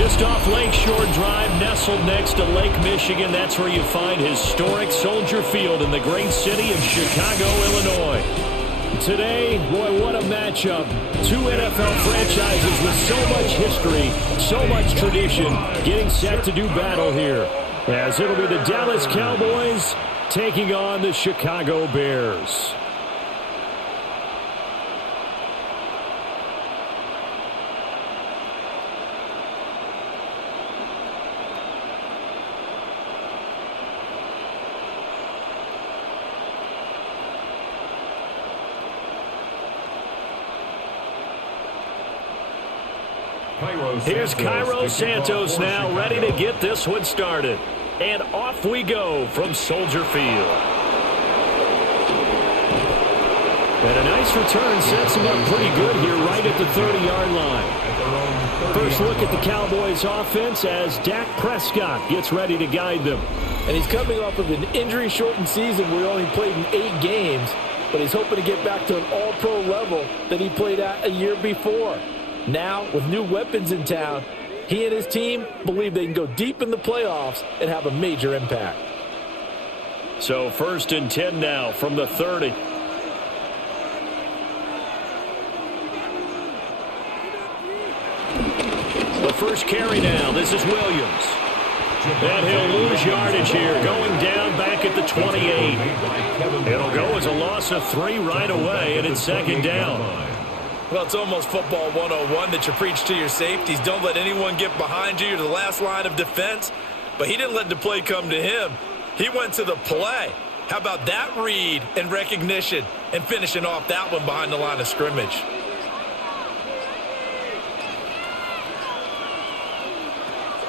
Just off Lakeshore Drive, nestled next to Lake Michigan. That's where you find historic Soldier Field in the great city of Chicago, Illinois. Today, boy, what a matchup. Two NFL franchises with so much history, so much tradition, getting set to do battle here. As it'll be the Dallas Cowboys taking on the Chicago Bears. Here's Cairo Santos now, ready to get this one started. And off we go from Soldier Field. And a nice return sets him up pretty good here right at the 30-yard line. First look at the Cowboys offense as Dak Prescott gets ready to guide them. And he's coming off of an injury-shortened season where he only played in 8 games, but he's hoping to get back to an all-pro level that he played at a year before. Now, with new weapons in town, he and his team believe they can go deep in the playoffs and have a major impact. So 1st and 10 now from the 30. The first carry now. This is Williams. And he'll lose yardage here, going down back at the 28. It'll go as a loss of 3 right away, and it's 2nd down. Well, it's almost football 101 that you preach to your safeties. Don't let anyone get behind you. You're the last line of defense. But he didn't let the play come to him. He went to the play. How about that read and recognition and finishing off that one behind the line of scrimmage?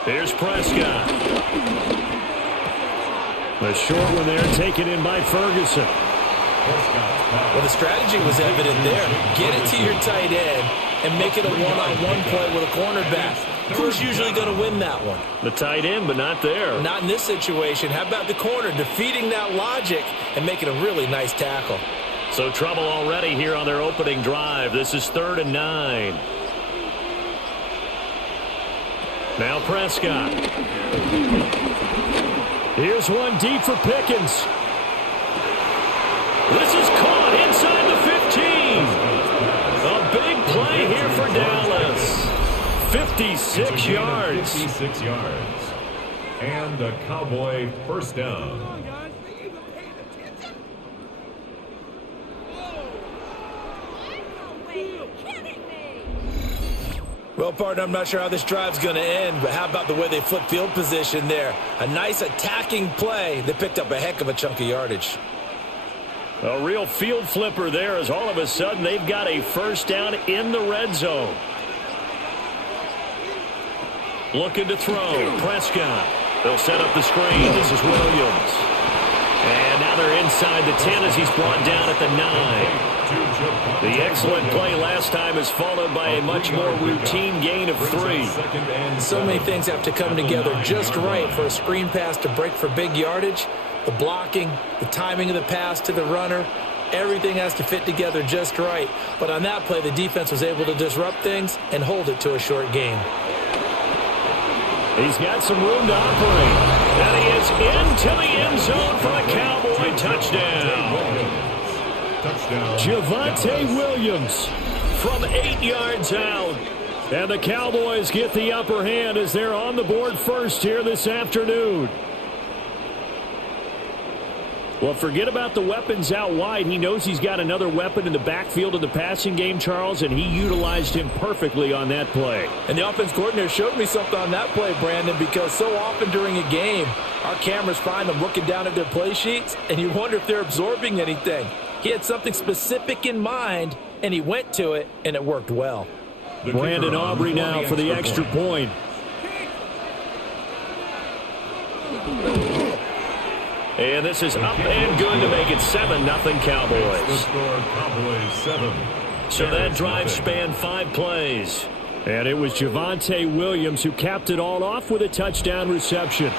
Here's Prescott. The short one there taken in by Ferguson. Well, the strategy was evident there. Get it to your tight end and make it a one-on-one play with a cornerback. Who's usually going to win that one? The tight end, but not there. Not in this situation. How about the corner defeating that logic and making a really nice tackle? So trouble already here on their opening drive. This is 3rd and 9. Now Prescott. Here's one deep for Pickens. This is caught inside the 15. A big play here for Dallas. 56 yards. 56 yards. And a Cowboy first down. Well, partner, I'm not sure how this drive's going to end, but how about the way they flip field position there? A nice attacking play. They picked up a heck of a chunk of yardage. A real field flipper there as all of a sudden they've got a first down in the red zone. Looking to throw. Prescott. They'll set up the screen. This is Williams. And now they're inside the 10 as he's brought down at the 9. The excellent play last time is followed by a much more routine gain of 3. So many things have to come together just right for a screen pass to break for big yardage. The blocking, the timing of the pass to the runner, everything has to fit together just right. But on that play, the defense was able to disrupt things and hold it to a short gain. He's got some room to operate. And he is into the end zone for a Cowboy touchdown. Javonte Williams from 8 yards out. And the Cowboys get the upper hand as they're on the board first here this afternoon. Well, forget about the weapons out wide. He knows he's got another weapon in the backfield of the passing game, Charles, and he utilized him perfectly on that play. And the offense coordinator showed me something on that play, Brandon, because so often during a game, our cameras find them looking down at their play sheets, and you wonder if they're absorbing anything. He had something specific in mind, and he went to it, and it worked well. Brandon Aubrey now for the extra point. And this is up and good to make it 7-0 Cowboys. So that drive spanned 5 plays. And it was Javonte Williams who capped it all off with a touchdown reception.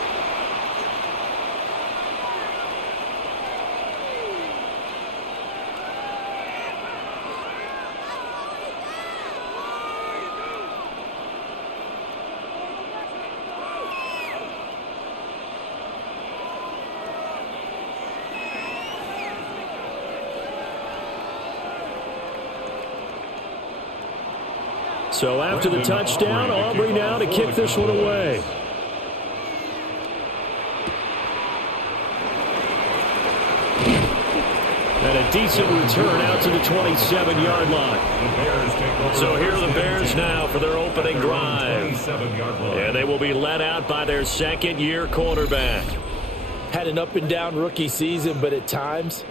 So after the touchdown, Aubrey now to kick this one away. And a decent return out to the 27-yard line. So here are the Bears now for their opening drive. And they will be led out by their second-year quarterback. Had an up-and-down rookie season, but at times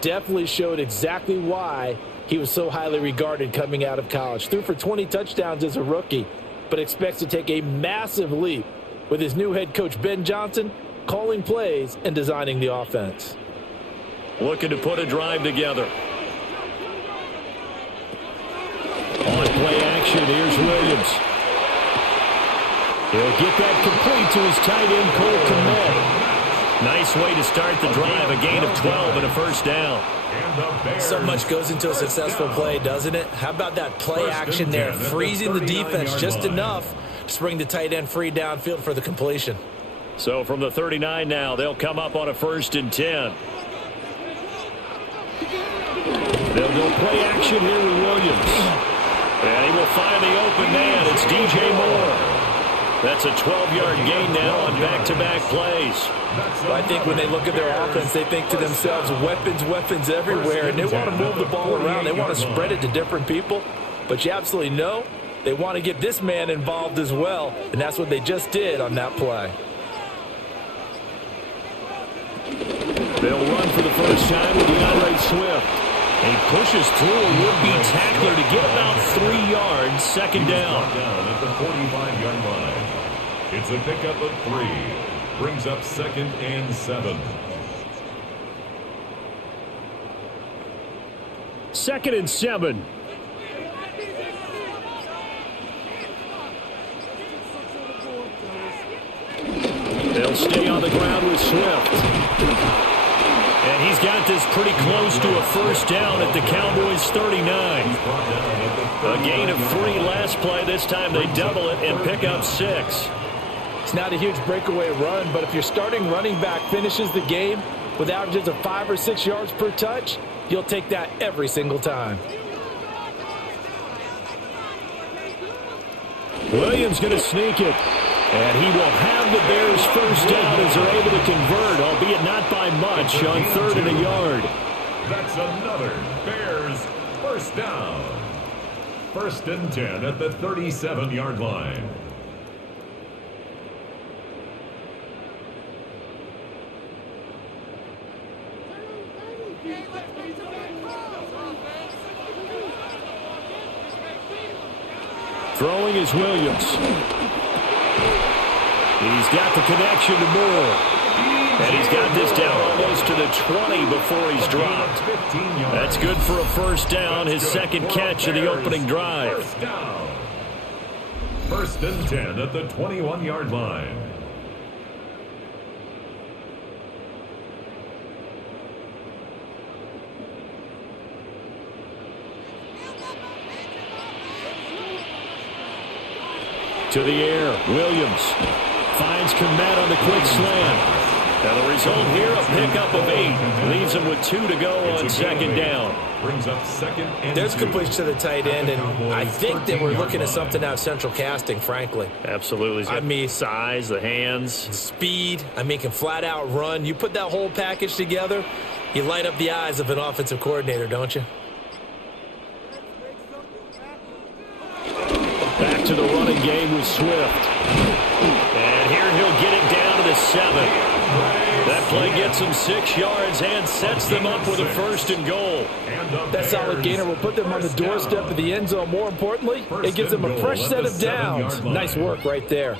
definitely showed exactly why he was so highly regarded coming out of college. Threw for 20 touchdowns as a rookie, but expects to take a massive leap with his new head coach, Ben Johnson, calling plays and designing the offense. Looking to put a drive together. On play action, here's Williams. He'll get that complete to his tight end, Cole Kmet. Nice way to start the drive, a gain of 12 and a first down. So much goes into a successful play, doesn't it? How about that play action there, freezing the defense just enough to bring the tight end free downfield for the completion. So from the 39 now, they'll come up on a 1st and 10. They'll go play action here with Williams. And he will find the open man. It's DJ Moore. That's a 12-yard gain now on back-to-back plays. Well, I think when they look at their offense, they think to themselves, weapons, weapons everywhere, and they want to move the ball around. They want to spread it to different people. But you absolutely know they want to get this man involved as well, and that's what they just did on that play. They'll run for the first time with DeAndre Swift. He pushes through a would-be tackler to get about 3 yards, second down. At the 45-yard line. It's a pickup of 3. Brings up 2nd and 7. 2nd and 7. They'll stay on the ground with Swift. And he's got this pretty close to a first down at the Cowboys' 39. A gain of 3 last play. This time they double it and pick up 6. It's not a huge breakaway run, but if your starting running back finishes the game with averages of 5 or 6 yards per touch, you'll take that every single time. Williams going to sneak it. And he will have the Bears first down as they're able to convert, albeit not by much, on 3rd and a yard. That's another Bears first down. 1st and 10 at the 37-yard line. Throwing is Williams. He's got the connection to Moore. And he's got this down almost to the 20 before he's dropped. That's good for a first down, his second catch of the opening drive. 1st and 10 at the 21-yard line. To the air, Williams finds Kmet on the quick slant. And the result here, a pickup of 8. Leaves him with 2 to go on second down. Brings up 2nd and There's 2. completion to the tight end, and I think that we're looking at something out of central casting, frankly. Absolutely. I mean, size, the hands. Speed. I mean, can flat out run. You put that whole package together, you light up the eyes of an offensive coordinator, don't you? Back to the running game with Swift. And here he'll get it down to the 7. That play gets him 6 yards and sets them up with a 1st and goal. That solid gainer will put them on the doorstep of the end zone. More importantly, it gives them a fresh set of downs. Nice work right there.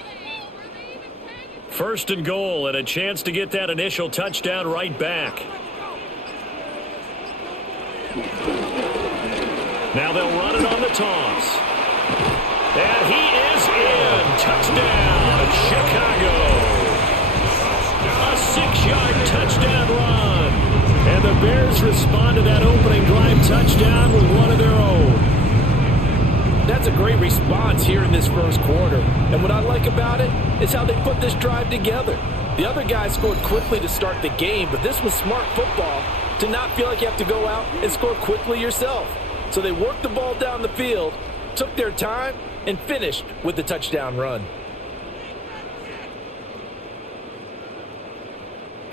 1st and goal and a chance to get that initial touchdown right back. Now they'll run it on the toss. And he is in. Touchdown, Chicago. A 6-yard touchdown run. And the Bears respond to that opening drive touchdown with one of their own. That's a great response here in this first quarter. And what I like about it is how they put this drive together. The other guys scored quickly to start the game, but this was smart football to not feel like you have to go out and score quickly yourself. So they worked the ball down the field, took their time and finished with the touchdown run.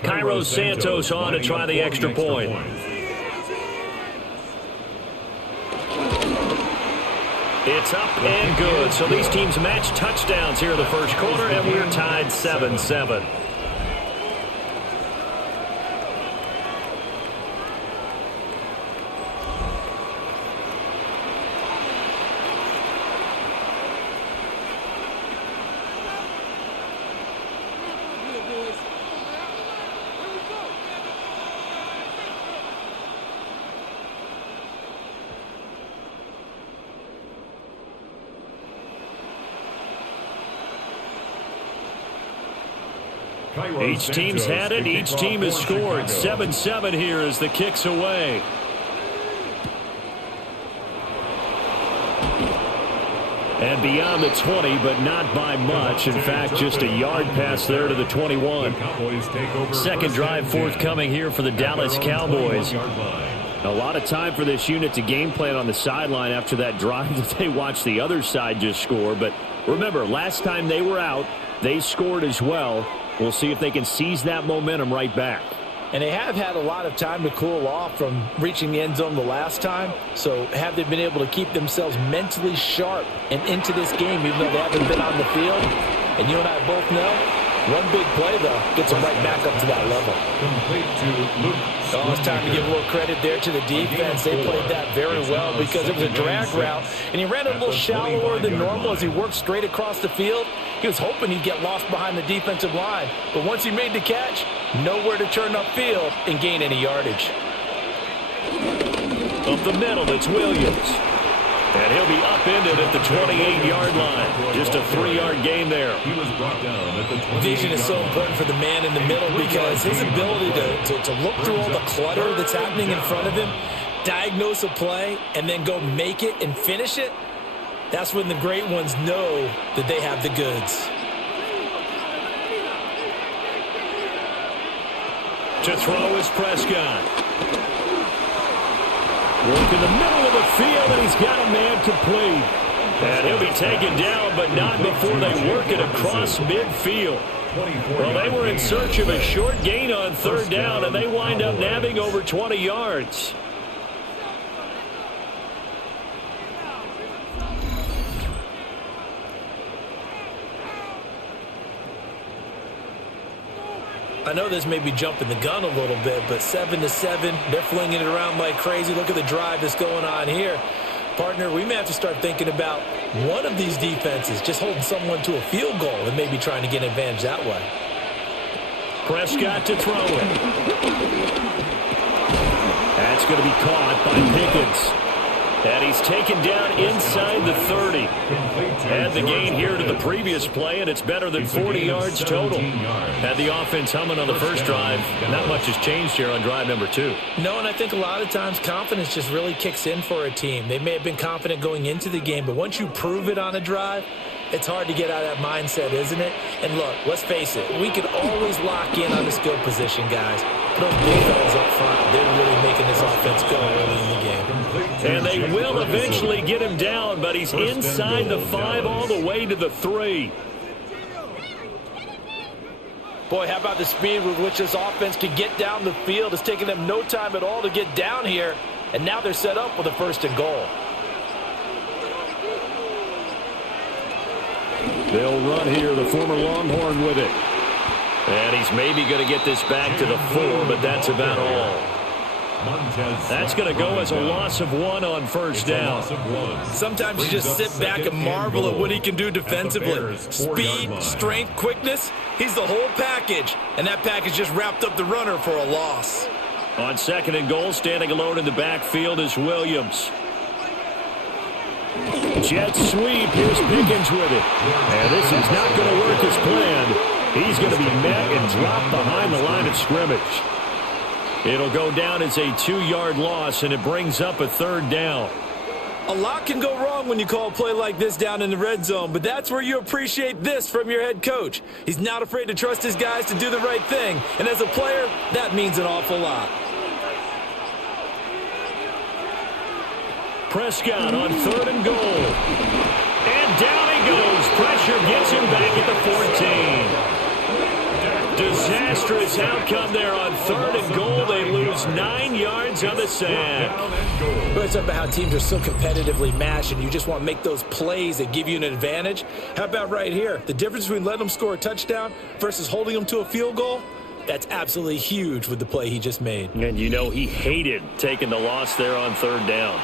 Cairo Santos on to try the extra point. It's up and good. So these teams match touchdowns here in the first quarter, and we're tied 7-7. Each team's had it. Each team has scored. 7-7 here as the kick's away. And beyond the 20, but not by much. In fact, just a yard pass there to the 21. Second drive forthcoming here for the Dallas Cowboys. A lot of time for this unit to game plan on the sideline after that drive that they watched the other side just score. But remember, last time they were out, they scored as well. We'll see if they can seize that momentum right back. And they have had a lot of time to cool off from reaching the end zone the last time. So have they been able to keep themselves mentally sharp and into this game even though they haven't been on the field? And you and I both know, one big play, though, gets them right back up to that level. It's time to give a little credit there to the defense. They played that very well because it was a drag route, and he ran a little shallower than normal as he worked straight across the field. He was hoping he'd get lost behind the defensive line, but once he made the catch, nowhere to turn upfield and gain any yardage. Up the middle, it's Williams. And he'll be upended at the 28-yard line. Just a 3-yard gain there. He was brought down at the 28-yard Vision is so important for the man in the middle because his ability to look through all the clutter that's happening in front of him, diagnose a play, and then go make it and finish it, that's when the great ones know that they have the goods. To throw is Prescott. Work in the middle of the field, and he's got a man complete. And he'll be taken down, but not before they work it across midfield. Well, they were in search of a short gain on third down, and they wind up nabbing over 20 yards. I know this may be jumping the gun a little bit, but 7-7, they're flinging it around like crazy. Look at the drive that's going on here. Partner, we may have to start thinking about one of these defenses just holding someone to a field goal and maybe trying to get an advantage that way. Prescott to throw it. That's going to be caught by Pickens. And he's taken down inside the 30. Had the gain here to the previous play, and it's better than 40 yards total. Had the offense humming on the first drive. Not much has changed here on drive number 2. No, and I think a lot of times confidence just really kicks in for a team. They may have been confident going into the game, but once you prove it on a drive, it's hard to get out of that mindset, isn't it? And look, let's face it, we could always lock in on the skill position, guys. Those big fellas up front, they're really making this offense go early in the game. And they will eventually get him down, but he's inside the 5 all the way to the 3. Boy, how about the speed with which this offense can get down the field? It's taken them no time at all to get down here, and now they're set up with a 1st and goal. They'll run here, the former Longhorn with it. And he's maybe going to get this back to the 4, but that's about all. That's going to go as a loss of 1 on first down. Sometimes you just sit back and marvel at what he can do defensively. Speed, strength, quickness, he's the whole package. And that package just wrapped up the runner for a loss. On 2nd and goal, standing alone in the backfield is Williams. Jet sweep, here's Pickens with it. And this is not going to work as planned. He's going to be met and dropped behind the line of scrimmage. It'll go down as a 2-yard loss, and it brings up a 3rd down. A lot can go wrong when you call a play like this down in the red zone, but that's where you appreciate this from your head coach. He's not afraid to trust his guys to do the right thing, and as a player, that means an awful lot. Prescott on 3rd and goal. And down he goes. Pressure gets him back at the 14. Disastrous outcome there on 3rd and goal. They lose 9 yards on the sack. But it's about how teams are so competitively matched, and you just want to make those plays that give you an advantage. How about right here? The difference between letting them score a touchdown versus holding them to a field goal? That's absolutely huge with the play he just made. And you know he hated taking the loss there on 3rd down.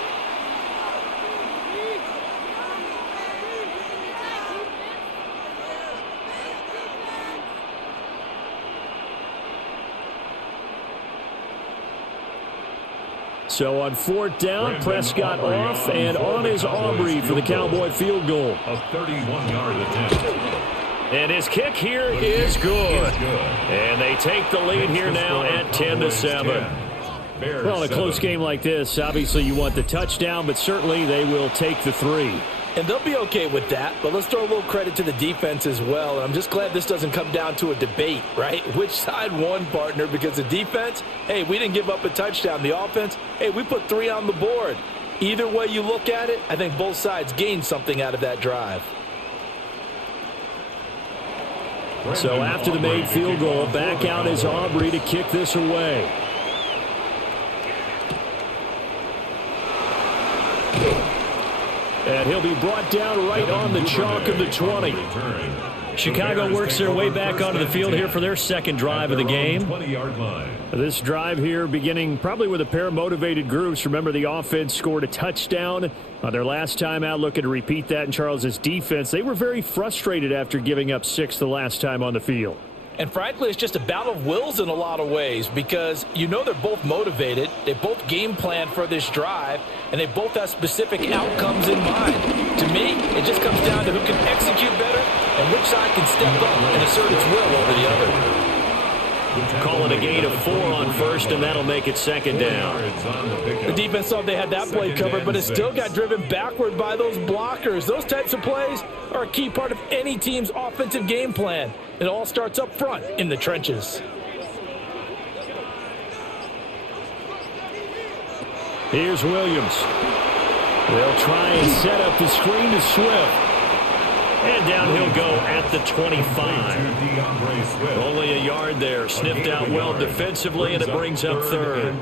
So on 4th down, Prescott off, and on is Aubrey for the Cowboy field goal. A 31-yard attempt. And his kick here is good. And they take the lead here now at 10-7. Well, in a close game like this, obviously you want the touchdown, but certainly they will take the 3. And they'll be okay with that, but let's throw a little credit to the defense as well. And I'm just glad this doesn't come down to a debate, right? Which side won, partner? Because the defense, hey, we didn't give up a touchdown. The offense, hey, we put 3 on the board. Either way you look at it, I think both sides gained something out of that drive. So after the made field goal, back out is Aubrey to kick this away. And he'll be brought down right on the chalk of the 20. Chicago works their way back onto the field here for their second drive of the game. This drive here beginning probably with a pair of motivated groups. Remember, the offense scored a touchdown on their last time out, looking to repeat that in Charles's defense. They were very frustrated after giving up 6 the last time on the field. And frankly, it's just a battle of wills in a lot of ways because you know they're both motivated. They both game plan for this drive, and they both have specific outcomes in mind. To me, it just comes down to who can execute better and which side can step up and assert its will over the other. Call it a gain of 4 on 1st, and that'll make it 2nd down. The defense thought they had that play covered, but it still got driven backward by those blockers. Those types of plays are a key part of any team's offensive game plan. It all starts up front in the trenches. Here's Williams. They'll try and set up the screen to Swift. And down he'll go at the 25. Only a yard there. Sniffed out well defensively, and it brings up 3rd.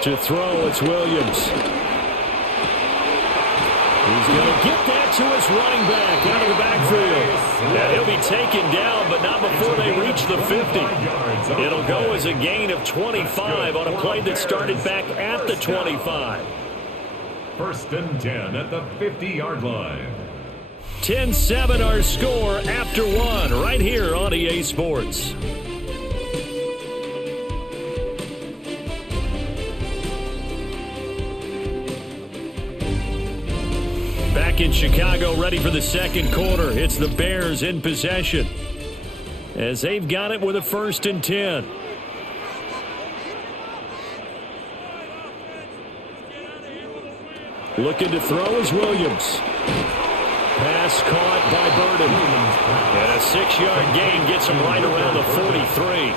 To throw, it's Williams. He's going to get that to his running back out of the backfield. Now he'll be taken down, but not before they reach the 50. It'll go as a gain of 25 on a play that started back at the 25. 1st and 10 at the 50-yard line. 10-7 our score after 1 right here on EA Sports. Back in Chicago, ready for the 2nd quarter. It's the Bears in possession as they've got it with a 1st and 10. Looking to throw is Williams. Pass caught by Burden. And a 6-yard gain gets him right around the 43.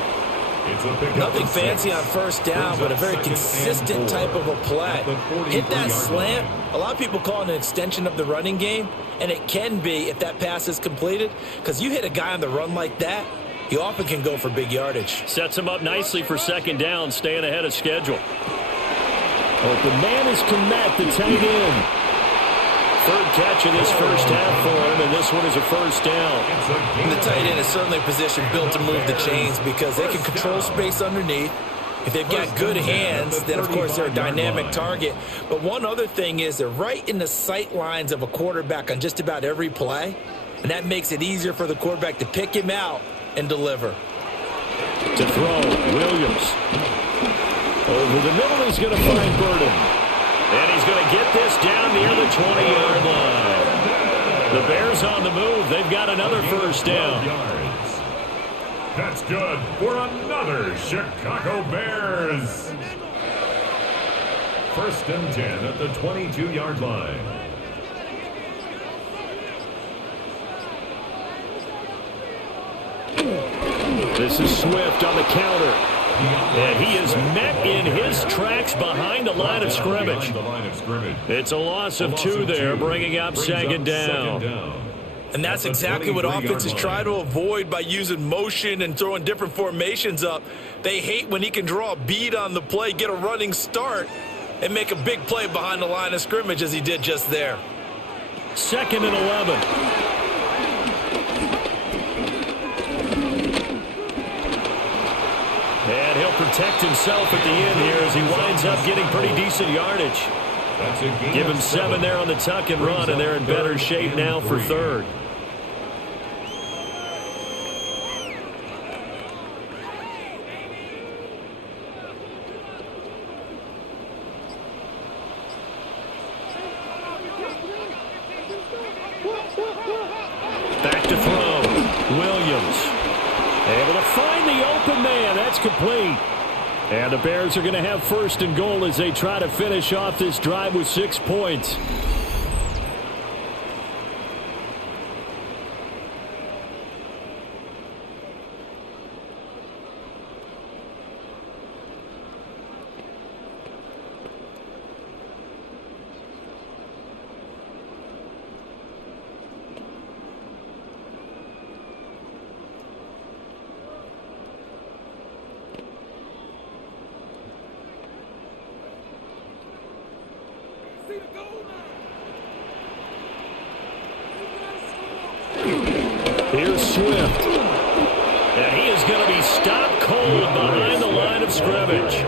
Nothing fancy on 1st down, but a very consistent type of a play. Hit that slant. A lot of people call it an extension of the running game, and it can be if that pass is completed, because you hit a guy on the run like that, he often can go for big yardage. Sets him up nicely for 2nd down, staying ahead of schedule. Open man is Komet, the tight end. 3rd catch of this 1st half for him, and this one is a 1st down. And the tight end is certainly a position built to move the chains because they can control space underneath. If they've got good hands, then of course they're a dynamic target. But one other thing is they're right in the sight lines of a quarterback on just about every play, and that makes it easier for the quarterback to pick him out and deliver. To throw, Williams. Over the middle, he's going to find Burden. And he's going to get this down near the 20-yard line. The Bears on the move. They've got another 1st down. That's good for another Chicago Bears. 1st and 10 at the 22-yard line. This is Swift on the counter. And he is met in his tracks behind the line of scrimmage. It's a loss of 2 there, bringing up second down. And that's exactly what offenses try to avoid by using motion and throwing different formations up. They hate when he can draw a bead on the play, get a running start, and make a big play behind the line of scrimmage as he did just there. 2nd and 11. And he'll protect himself at the end here as he winds up getting pretty decent yardage. Give him 7 there on the tuck and run, and they're in better shape now for 3rd. Back to throw. Williams. Able to find the open man. That's complete. And the Bears are going to have 1st and goal as they try to finish off this drive with 6 points. Here's Swift. And he is going to be stopped cold behind the line of scrimmage.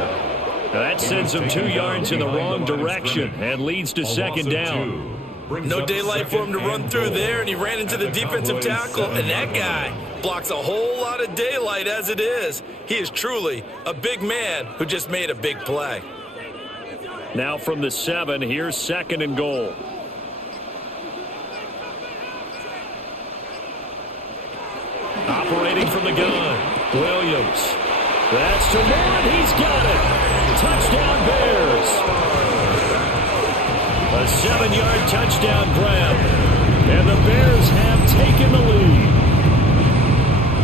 That sends him 2 yards in the wrong direction and leads to 2nd down. No daylight for him to run through there, and he ran into the defensive tackle, and that guy blocks a whole lot of daylight as it is. He is truly a big man who just made a big play. Now from the 7, here's 2nd and goal. Operating from the gun, Williams. That's to Moore, he's got it. Touchdown Bears. A 7-yard touchdown grab. And the Bears have taken the lead.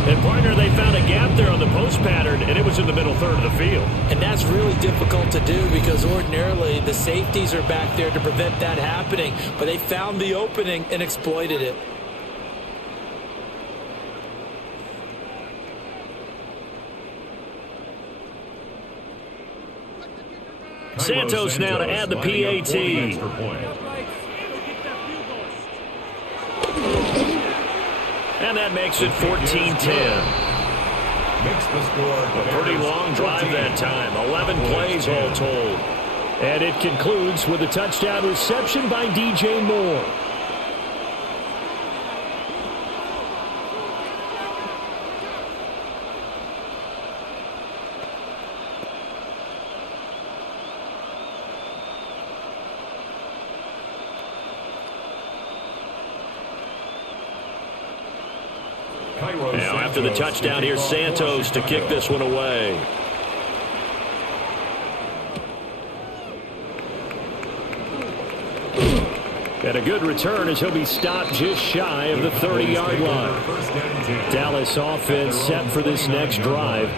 And, partner, they found a gap there on the post pattern, and it was in the middle third of the field. And that's really difficult to do because ordinarily the safeties are back there to prevent that happening. But they found the opening and exploited it. Santos now to add the PAT. And that makes it 14-10. A pretty long drive that time. 11 plays all told. And it concludes with a touchdown reception by DJ Moore. Now after the touchdown, here's Santos to kick this one away. And a good return as he'll be stopped just shy of the 30-yard line. Dallas offense set for this next drive.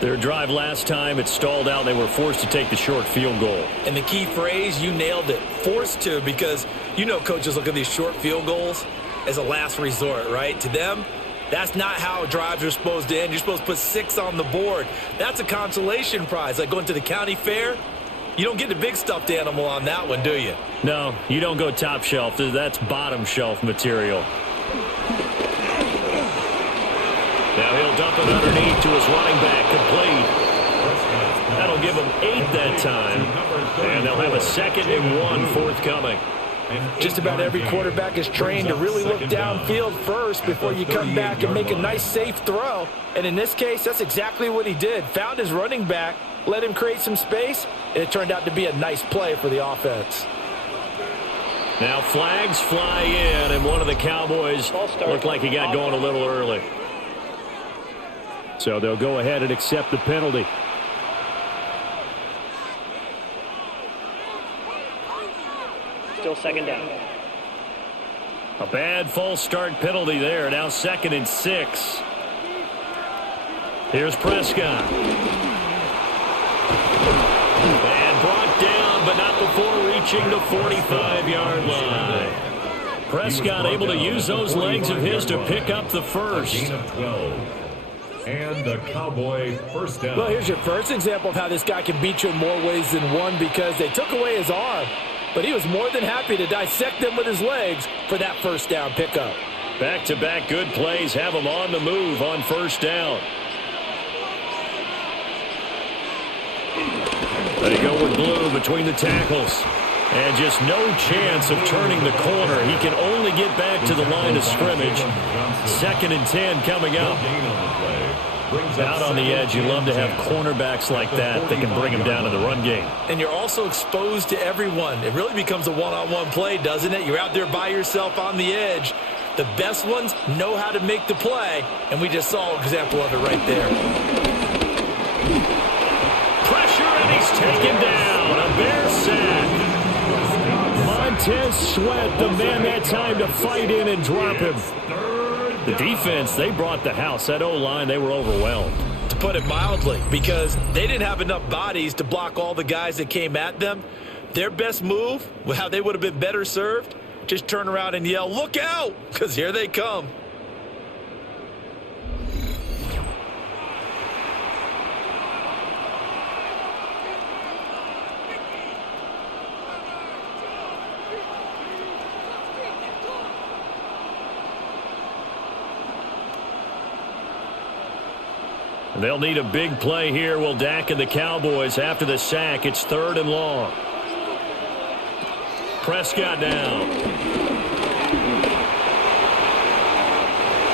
Their drive last time, it stalled out. They were forced to take the short field goal. And the key phrase, you nailed it, forced to, because you know coaches look at these short field goals as a last resort, right? To them, that's not how drives are supposed to end. You're supposed to put 6 on the board. That's a consolation prize. Like going to the county fair, you don't get the big stuffed animal on that one, do you? No, you don't go top shelf. That's bottom shelf material. Now he'll dump it underneath to his running back, complete. That'll give him 8 that time. And they'll have a 2nd and 1 forthcoming. Just about every quarterback is trained to really look downfield first before you come back and make a nice, safe throw. And in this case, that's exactly what he did. Found his running back, let him create some space, and it turned out to be a nice play for the offense. Now flags fly in, and one of the Cowboys looked like he got going a little early. So they'll go ahead and accept the penalty. Still 2nd down. A bad false start penalty there. Now 2nd and 6. Here's Prescott. And brought down, but not before reaching the 45-yard line. Prescott able to use those legs of his to pick up the first. And a Cowboy first down. Well, here's your first example of how this guy can beat you in more ways than one, because they took away his arm, but he was more than happy to dissect them with his legs for that first down pickup. Back-to-back good plays have him on the move on first down. They go with blue between the tackles. And just no chance of turning the corner. He can only get back to the line of scrimmage. 2nd and 10 coming up. Out on the edge, you love to have cornerbacks like that that can bring him down to the run game. And you're also exposed to everyone. It really becomes a one-on-one play, doesn't it? You're out there by yourself on the edge. The best ones know how to make the play, and we just saw an example of it right there. Pressure, and he's taken down. A Bear sack. Montez Sweat, the man that time to fight in and drop him. The defense, they brought the house. That O-line, they were overwhelmed. To put it mildly, because they didn't have enough bodies to block all the guys that came at them. Their best move, how they would have been better served, just turn around and yell, "Look out!" because here they come. They'll need a big play here. Will Dak and the Cowboys after the sack. It's 3rd and long. Prescott down.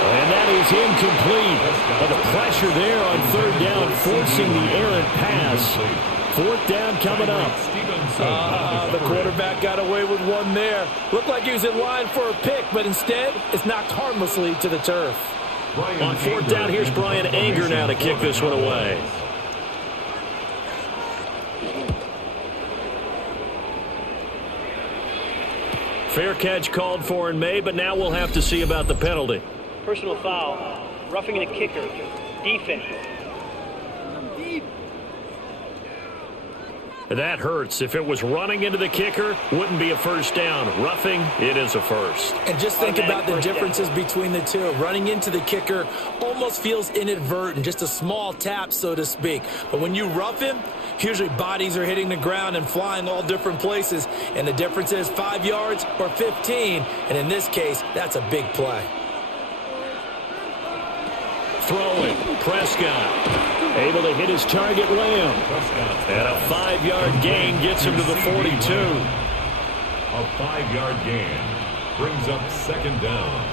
And that is incomplete. But the pressure there on 3rd down, forcing the errant pass. 4th down coming up. The quarterback got away with one there. Looked like he was in line for a pick, but instead it's knocked harmlessly to the turf. On 4th down, here's Brian Anger now to kick this one away. Fair catch called for and made, but now we'll have to see about the penalty. Personal foul, roughing the kicker, defense. That hurts. If it was running into the kicker, wouldn't be a first down. Roughing, it is a first. And just think about the differences between the two. Running into the kicker almost feels inadvertent, just a small tap, so to speak. But when you rough him, usually bodies are hitting the ground and flying all different places. And the difference is 5 yards or 15. And in this case, that's a big play. Throwing, Prescott. Able to hit his target, Lamb. And a 5-yard gain gets him to the 42. A 5-yard gain brings up 2nd down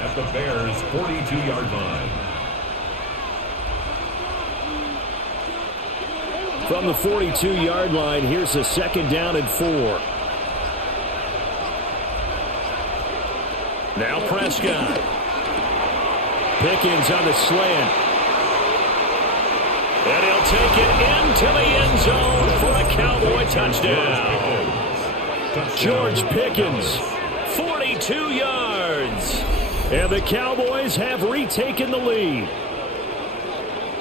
at the Bears' 42-yard line. From the 42-yard line, here's a 2nd down and 4. Now Prescott. Pickens on the slant. And he'll take it into the end zone for a Cowboy touchdown. George Pickens, 42 yards. And the Cowboys have retaken the lead.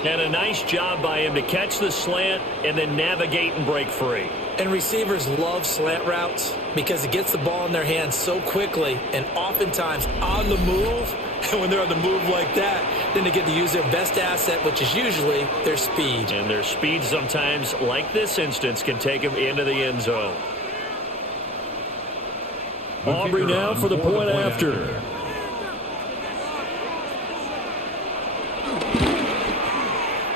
And a nice job by him to catch the slant and then navigate and break free. And receivers love slant routes because it gets the ball in their hands so quickly and oftentimes on the move. And when they're on the move like that, then they get to use their best asset, which is usually their speed. And their speed sometimes, like this instance, can take them into the end zone. Aubrey now for the point after.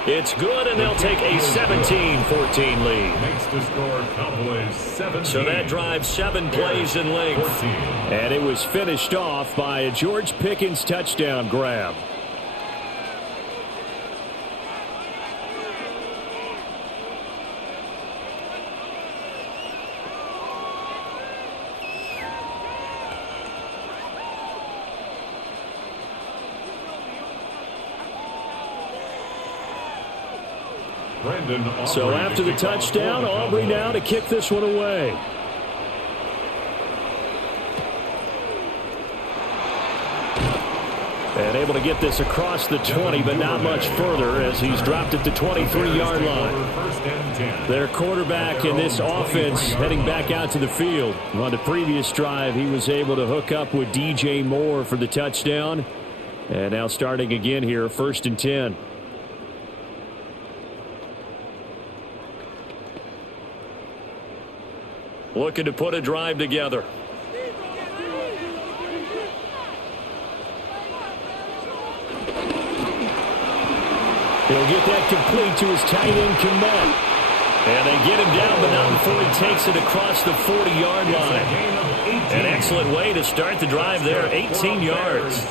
It's good, and they'll take a 17-14 lead. Makes the score Cowboys 17. So that drives 7 plays in length. 14. And it was finished off by a George Pickens touchdown grab. So after the touchdown, Aubrey now to kick this one away. And able to get this across the 20, but not much further as he's dropped it to 23-yard line. Their quarterback in this offense heading back out to the field. On the previous drive, he was able to hook up with DJ Moore for the touchdown. And now starting again here, 1st and 10. Looking to put a drive together. He'll get that complete to his tight end, Komet. And they get him down, but not before he takes it across the 40-yard line. An excellent way to start the drive there, 18 yards.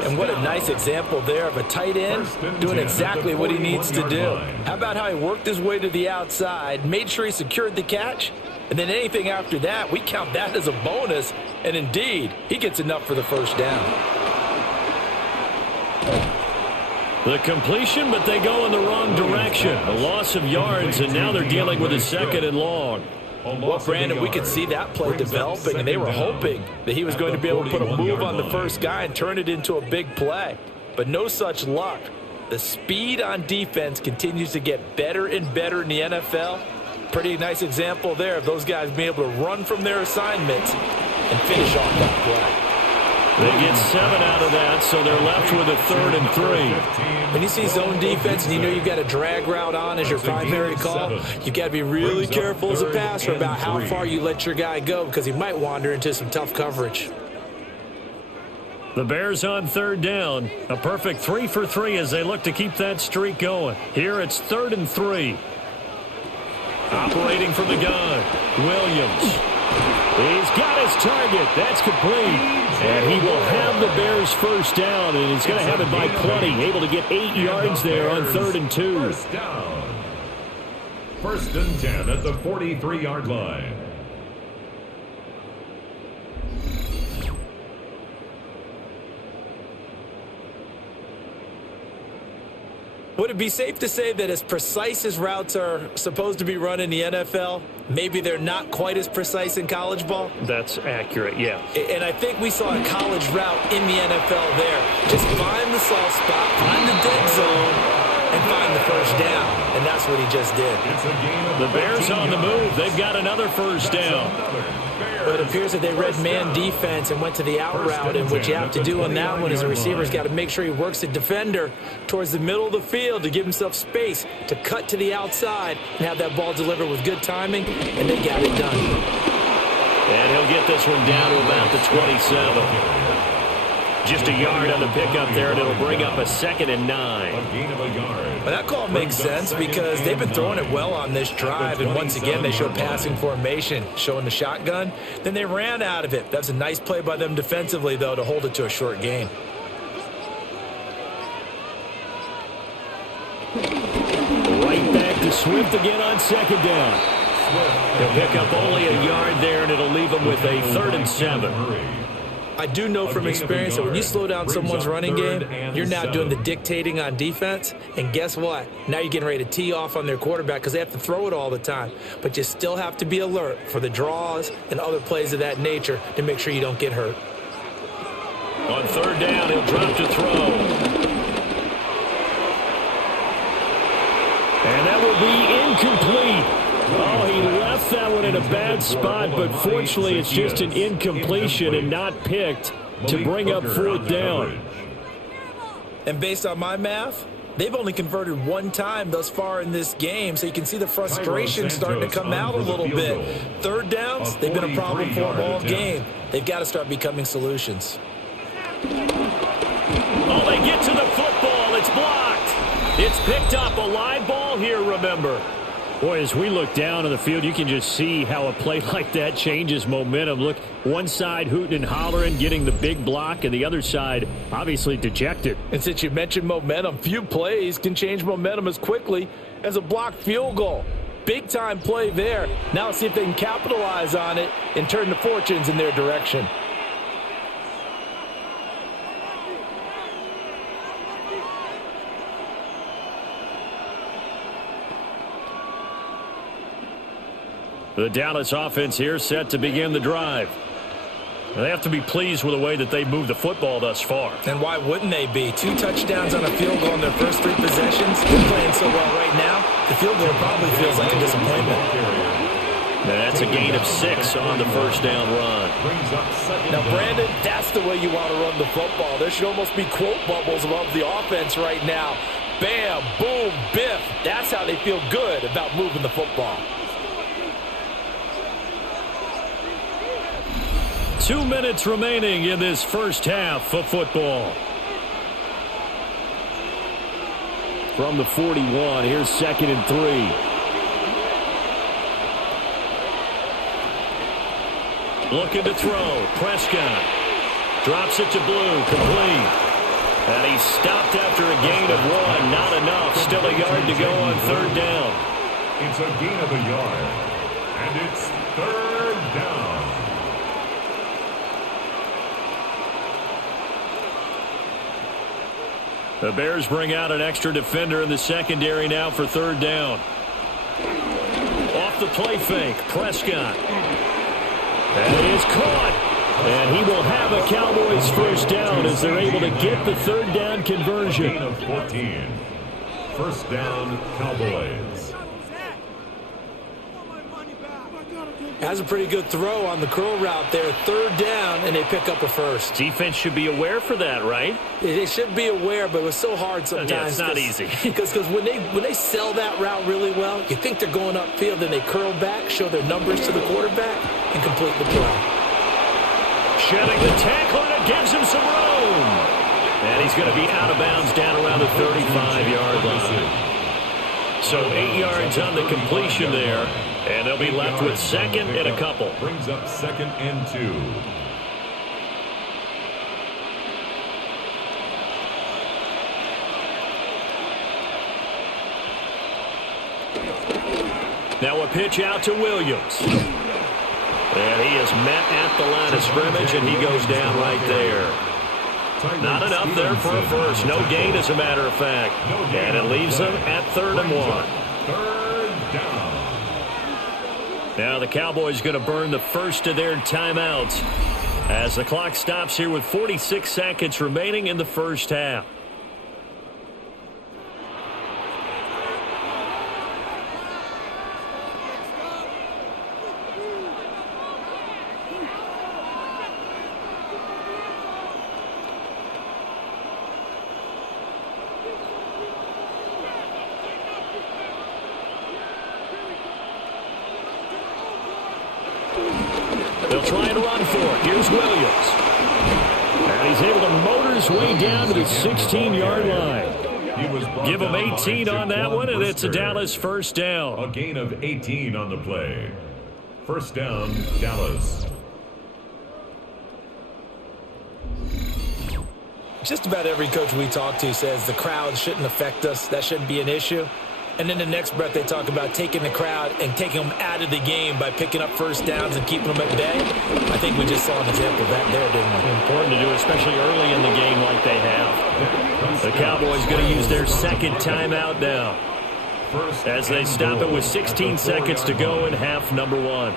And what a nice example there of a tight end doing exactly what he needs to do. How about how he worked his way to the outside, made sure he secured the catch, and then anything after that, we count that as a bonus. And indeed, he gets enough for the first down. The completion, but they go in the wrong direction. A loss of yards, and now they're dealing with a 2nd and long. Well, Brandon, we could see that play developing, and they were hoping that he was going to be able to put a move on the first guy and turn it into a big play. But no such luck. The speed on defense continues to get better and better in the NFL. Pretty nice example there of those guys being able to run from their assignments and finish off that play. They get 7 out of that, so they're left with a 3rd and 3. When you see zone defense and you know you've got a drag route on as your primary call, you've got to be really careful as a passer about how far you let your guy go because he might wander into some tough coverage. The Bears on 3rd down. A perfect 3 for 3 as they look to keep that streak going. Here it's 3rd and 3. Operating from the gun, Williams. He's got his target. That's complete. And he will have the Bears first down, and he's going to have it by plenty. Able to get 8 yards there on 3rd and 2. First down. 1st and 10 at the 43-yard line. Would it be safe to say that as precise as routes are supposed to be run in the NFL, maybe they're not quite as precise in college ball? That's accurate, yeah. And I think we saw a college route in the NFL there. Just find the soft spot, find the dead zone, and find the first down. And that's what he just did. The Bears on the move. They've got another first down. But it appears that they read man defense and went to the out route, and what you have to do on that one is a receiver's got to make sure he works the defender towards the middle of the field to give himself space to cut to the outside and have that ball delivered with good timing, and they got it done. And he'll get this one down to about the 27. Just a yard on the pickup there, and it'll bring up a 2nd and 9. Well, that call makes sense because they've been throwing it well on this drive, and once again they showed passing formation, showing the shotgun. Then they ran out of it. That's a nice play by them defensively, though, to hold it to a short gain. Right back to Swift again on 2nd down. He'll pick up only a yard there, and it'll leave him with a 3rd and 7. I do know from experience that when you slow down someone's running game, you're now doing the dictating on defense. And guess what? Now you're getting ready to tee off on their quarterback because they have to throw it all the time. But you still have to be alert for the draws and other plays of that nature to make sure you don't get hurt. On 3rd down, he'll drop to throw. And that will be incomplete. Oh, he left that one in a bad spot, but fortunately it's just an incompletion and not picked to bring up 4th down. And based on my math, they've only converted one time thus far in this game, so you can see the frustration starting to come out a little bit. 3rd downs, they've been a problem for them all game. They've got to start becoming solutions. Oh, they get to the football. It's blocked. It's picked up. A live ball here, remember. Boy, as we look down on the field, you can just see how a play like that changes momentum. Look, one side hooting and hollering, getting the big block, and the other side obviously dejected. And since you mentioned momentum, few plays can change momentum as quickly as a blocked field goal. Big-time play there. Now let's see if they can capitalize on it and turn the fortunes in their direction. The Dallas offense here set to begin the drive. They have to be pleased with the way that they moved the football thus far. And why wouldn't they be? 2 touchdowns on a field goal in their first 3 possessions. They're playing so well right now, the field goal probably feels like a disappointment. That's a gain of 6 on the first down run. Now, Brandon, that's the way you want to run the football. There should almost be quote bubbles above the offense right now. Bam, boom, biff. That's how they feel good about moving the football. 2 minutes remaining in this first half of football. From the 41, here's 2nd and 3. Looking to throw. Prescott drops it to Blue. Complete. And he's stopped after a gain of 1. Not enough. Still a yard to go on 3rd down. It's a gain of a yard. And it's 3rd down. The Bears bring out an extra defender in the secondary now for 3rd down. Off the play fake. Prescott. And it is caught. And he will have a Cowboys first down as they're able to get the 3rd down conversion. Gain of 14. First down, Cowboys. Has a pretty good throw on the curl route there. 3rd down, and they pick up a first. Defense should be aware for that, right? They should be aware, but it was so hard sometimes. Yeah, it's not easy. Because when they sell that route really well, you think they're going upfield, then they curl back, show their numbers to the quarterback, and complete the play. Shedding the tackle, and it gives him some room. And he's going to be out of bounds down around the 35-yard line. So 8 yards on the completion there. And they'll be left with 2nd and a couple. Brings up 2nd and 2. Now a pitch out to Williams. And he is met at the line of scrimmage, and he goes down right there. Not enough there for a first. No gain, as a matter of fact. And it leaves them at 3rd and 1. 3rd down. Now the Cowboys going to burn the first of their timeouts as the clock stops here with 46 seconds remaining in the first half. They'll try and run for it. Here's Williams. And he's able to motor his way down to the 16-yard line. Give him 18 on that one, and it's a Dallas first down. A gain of 18 on the play. First down, Dallas. Just about every coach we talk to says the crowd shouldn't affect us. That shouldn't be an issue. And then the next breath they talk about taking the crowd and taking them out of the game by picking up first downs and keeping them at bay. I think we just saw an example of that there, didn't we? Important to do, especially early in the game like they have. The Cowboys going to use their 2nd timeout now as they stop it with 16 seconds to go in half number 1.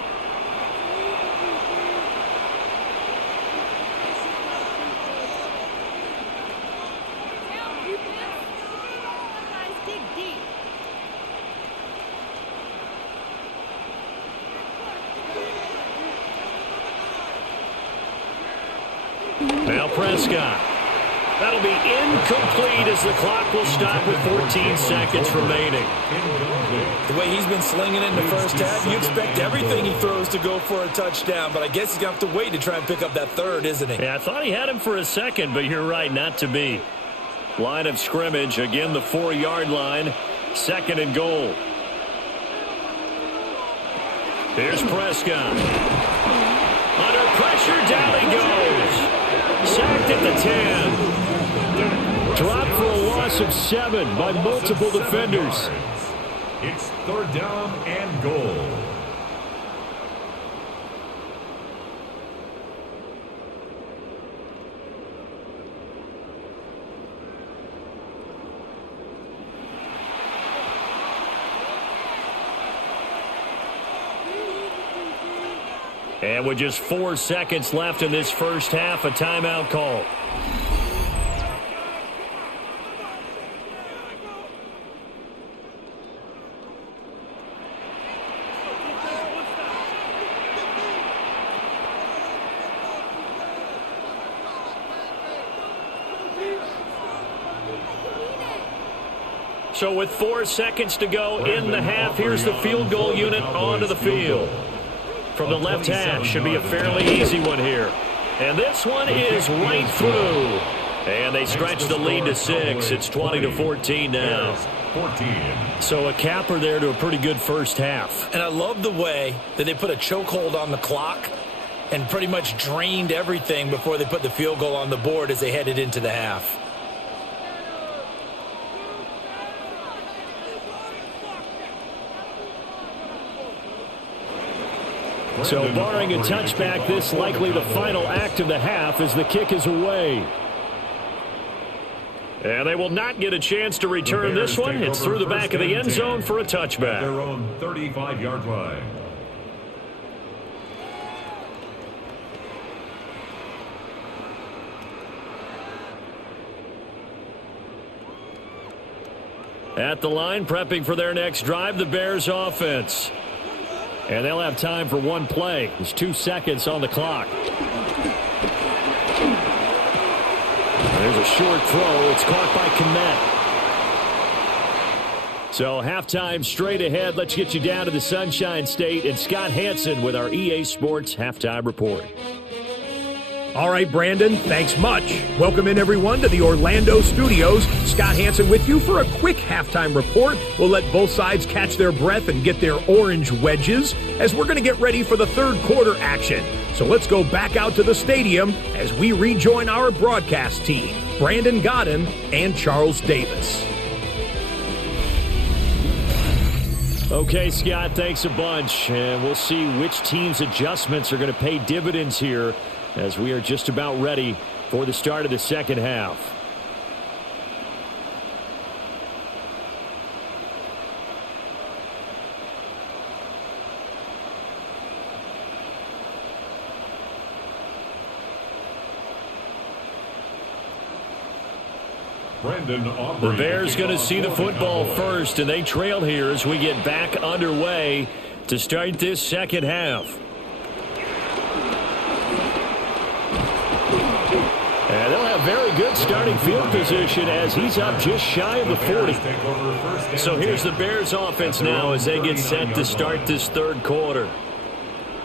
Now Prescott. That'll be incomplete as the clock will stop with 14 seconds remaining. The way he's been slinging in the first half, you expect everything he throws to go for a touchdown, but I guess he's going to have to wait to try and pick up that 3rd, isn't he? Yeah, I thought he had him for a second, but you're right, not to be. Line of scrimmage, again the 4-yard line, 2nd and goal. Here's Prescott. Under pressure, down he goes. Sacked at the 10. Dropped for a loss of 7 by multiple defenders. It's 3rd down and goal. And with just 4 seconds left in this first half, a timeout call. So with 4 seconds to go in the half, here's the field goal unit onto the field. From the left hash, should be a fairly easy one here. And this one is right through. And they stretch the lead to 6. It's 20-14 now. So a capper there to a pretty good first half. And I love the way that they put a chokehold on the clock and pretty much drained everything before they put the field goal on the board as they headed into the half. So barring a touchback, this likely the final act of the half as the kick is away. And they will not get a chance to return this one. It's through the back of the end zone for a touchback. Their own 35-yard line. At the line, prepping for their next drive, the Bears offense. And they'll have time for one play. There's 2 seconds on the clock. There's a short throw. It's caught by Kmet. So halftime straight ahead. Let's get you down to the Sunshine State. And Scott Hansen with our EA Sports Halftime Report. All right, Brandon, thanks much. Welcome in, everyone, to the Orlando studios. Scott Hansen with you for a quick halftime report. We'll let both sides catch their breath and get their orange wedges as we're going to get ready for the third quarter action. So let's go back out to the stadium as we rejoin our broadcast team, Brandon Godden and Charles Davis. Okay, Scott, thanks a bunch. And we'll see which team's adjustments are going to pay dividends here as we are just about ready for the start of the second half. The Bears going to see the football first, and they trail here as we get back underway to start this second half. And they'll have very good starting field position as he's up just shy of the 40. So here's the Bears offense now as they get set to start this third quarter.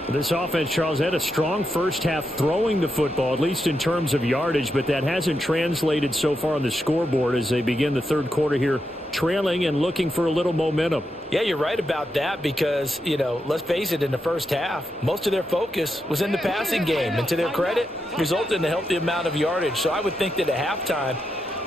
This offense, Charles, had a strong first half throwing the football, at least in terms of yardage, but that hasn't translated so far on the scoreboard as they begin the third quarter here, trailing and looking for a little momentum. Yeah, you're right about that because, you know, let's face it, in the first half, most of their focus was in the passing game. And to their credit, resulted in a healthy amount of yardage. So I would think that at halftime,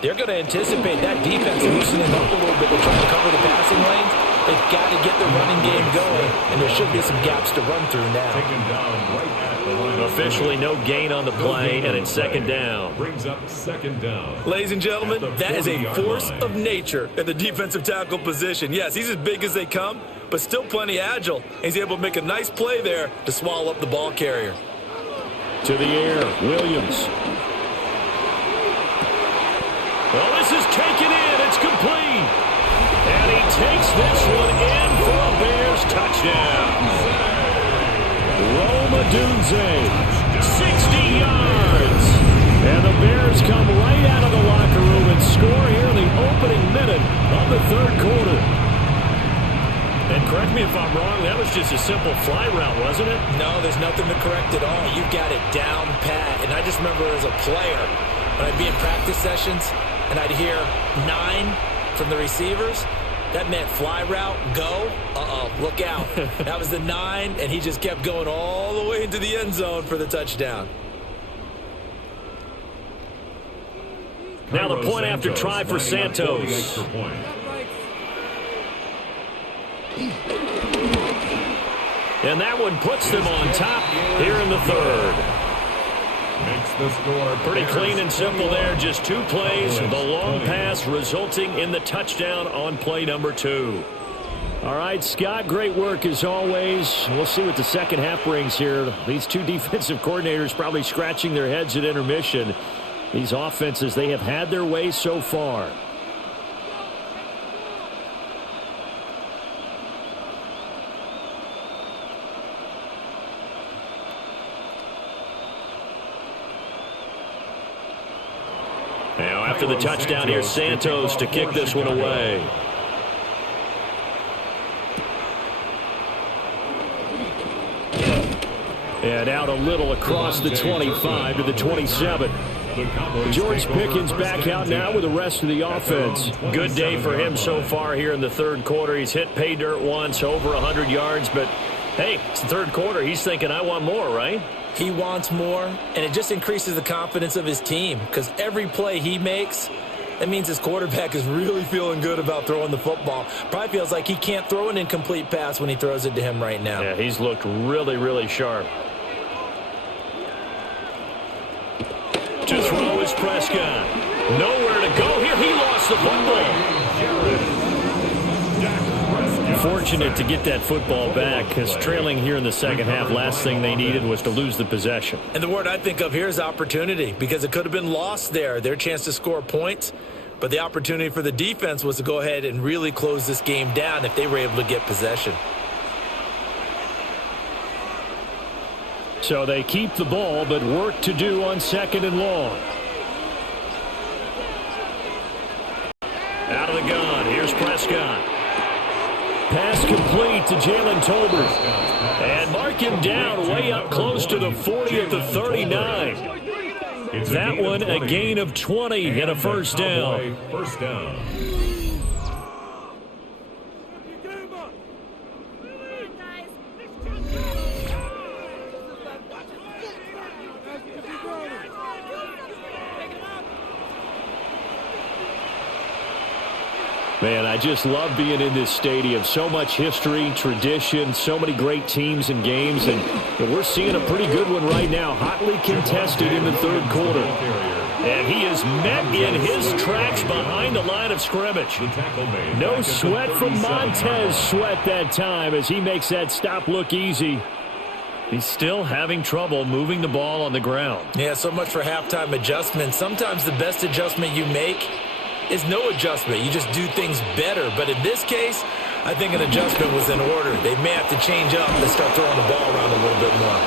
they're going to anticipate that defense loosening up a little bit to try to cover the passing lanes. They've got to get the running game going, and there should be some gaps to run through now. Officially no gain on the play, and it's second down. Brings up second down. Ladies and gentlemen, that is a force of nature at the defensive tackle position. Yes, he's as big as they come, but still plenty agile. He's able to make a nice play there to swallow up the ball carrier. To the air, Williams. Well, this is taken in. It's complete. And he takes this one in for a Bears touchdown. Rome Odunze, 60 yards. And the Bears come right out of the locker room and score here in the opening minute of the third quarter. And correct me if I'm wrong, that was just a simple fly route, wasn't it? No, there's nothing to correct at all. You've got it down pat. And I just remember as a player, when I'd be in practice sessions and I'd hear 9 from the receivers, that meant fly route, go, look out. That was the 9, and he just kept going all the way into the end zone for the touchdown. Now the point after try for Santos. And that one puts them on top here in the third. Makes the score pretty clean and simple there. Just 2 plays. The long pass resulting in the touchdown on play number 2. All right, Scott, great work as always. We'll see what the second half brings here. These two defensive coordinators probably scratching their heads at intermission. These offenses, they have had their way so far. Now after the touchdown, here's Santos to kick this one away. And out a little across the 25 to the 27. George Pickens back out now with the rest of the offense. Good day for him so far here in the third quarter. He's hit pay dirt once, over 100 yards. But, hey, it's the third quarter. He's thinking, I want more, right? He wants more, and it just increases the confidence of his team because every play he makes, that means his quarterback is really feeling good about throwing the football. Probably feels like he can't throw an incomplete pass when he throws it to him right now. Yeah, he's looked really, really sharp. To throw is Prescott. Nowhere to go here. He lost the football. Fortunate to get that football back because trailing here in the second half, last thing they needed was to lose the possession. And the word I think of here is opportunity because it could have been lost there. Their chance to score points, but the opportunity for the defense was to go ahead and really close this game down if they were able to get possession. So they keep the ball, but work to do on second and long. Out of the gun, here's Prescott. Pass complete to Jalen Tolbert. And mark him down way up close to the 40 at the 39. That one a gain of 20 and a first down. First down. Man, I just love being in this stadium. So much history, tradition, so many great teams and games, and we're seeing a pretty good one right now, hotly contested in the third quarter. And he is met in his tracks behind the line of scrimmage. No sweat from Montez Sweat that time as he makes that stop look easy. He's still having trouble moving the ball on the ground. Yeah, so much for halftime adjustment. Sometimes the best adjustment you make is no adjustment. You just do things better. But in this case, I think an adjustment was in order. They may have to change up and start throwing the ball around a little bit more.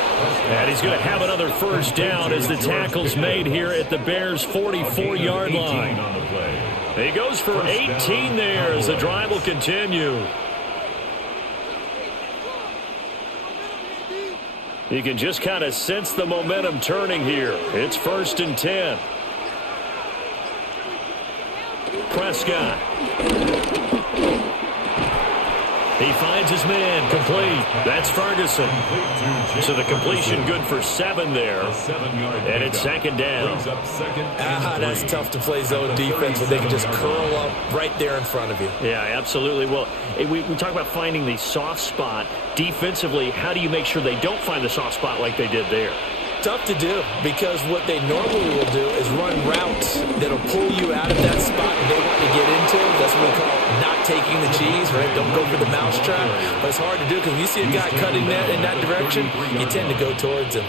And he's going to have another first down as the tackle's made here at the Bears' 44-yard line. He goes for 18 there as the drive will continue. You can just kind of sense the momentum turning here. It's 1st and 10. Prescott. He finds his man, complete. That's Ferguson. So the completion good for 7 there. And it's second down. That's tough to play zone defense when they can just curl up right there in front of you. Yeah, absolutely. Well, we talk about finding the soft spot. Defensively, how do you make sure they don't find the soft spot like they did there? Tough to do because what they normally will do is run routes that'll pull you out of that spot they want to get into. That's what we call not taking the cheese, right? Don't go for the mousetrap. But it's hard to do because when you see a guy cutting that in that direction, you tend to go towards him.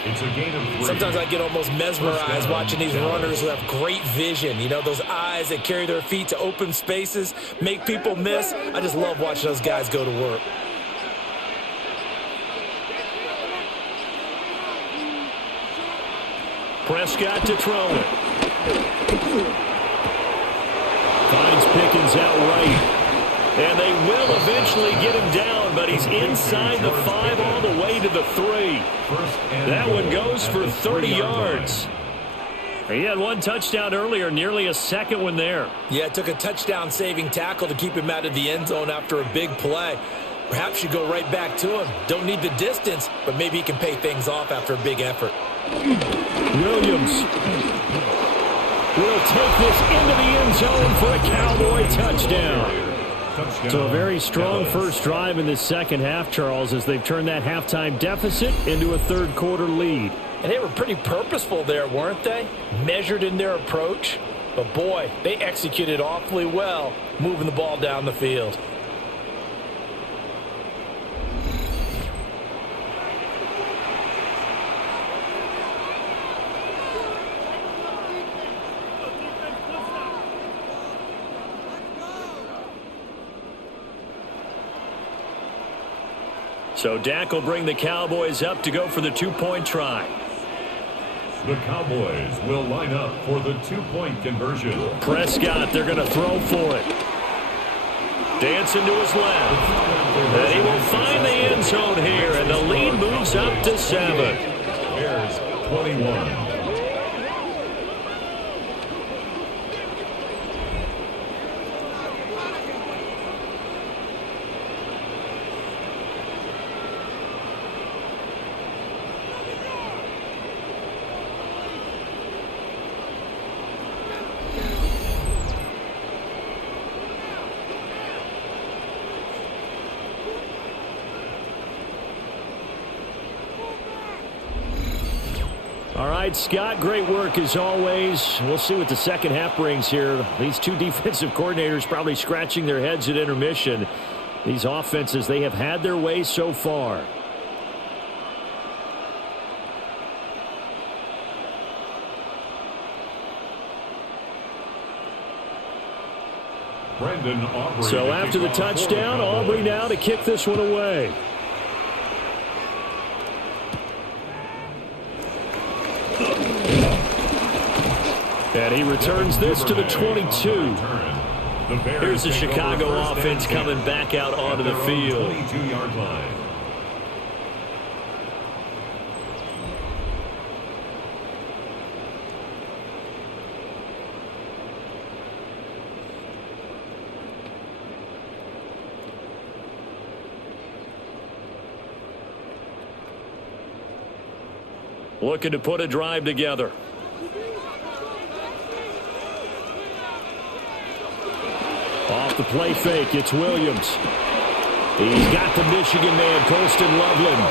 Sometimes I get almost mesmerized watching these runners who have great vision. You know, those eyes that carry their feet to open spaces, make people miss. I just love watching those guys go to work. Prescott to throw it. Finds Pickens out right. And they will eventually get him down, but he's inside the 5 all the way to the 3. That one goes for 30 yards. He had one touchdown earlier, nearly a second one there. Yeah, it took a touchdown-saving tackle to keep him out of the end zone after a big play. Perhaps you go right back to him. Don't need the distance, but maybe he can pay things off after a big effort. Williams will take this into the end zone for a Cowboy touchdown. So a very strong first drive in the second half, Charles, as they've turned that halftime deficit into a third quarter lead. And they were pretty purposeful there, weren't they? Measured in their approach. But boy, they executed awfully well moving the ball down the field. So Dak will bring the Cowboys up to go for the two-point try. The Cowboys will line up for the two-point conversion. Prescott, they're going to throw for it. Dancing to his left. And he will find the end zone here, and the lead moves up to 7. Bears 21. All right, Scott, great work as always. We'll see what the second half brings here. These two defensive coordinators probably scratching their heads at intermission. These offenses, they have had their way so far. So after the touchdown, Aubrey now to kick this one away. And he returns this to the 22. Here's the Chicago offense coming back out onto the field. 22-yard line. Looking to put a drive together. Off the play fake, it's Williams. He's got the Michigan man, Colston Loveland.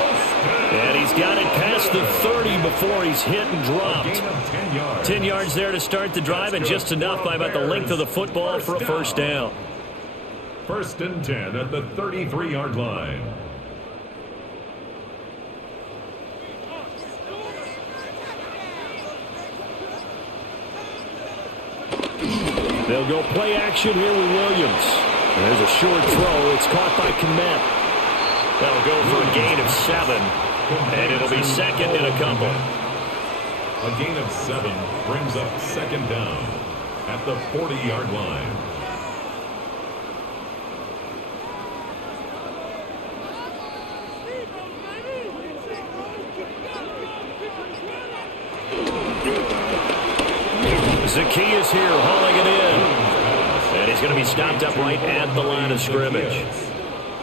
And he's got it past the 30 before he's hit and dropped. 10 yards there to start the drive, and just enough by about the length of the football for a first down. 1st and 10 at the 33-yard line. They'll go play action here with Williams. There's a short throw. It's caught by Kmet. That'll go for a gain of 7. And it'll be second and a couple. A gain of 7 brings up second down at the 40-yard line. Zacchaeus here hauling it in. And he's going to be stopped up right at the line of scrimmage.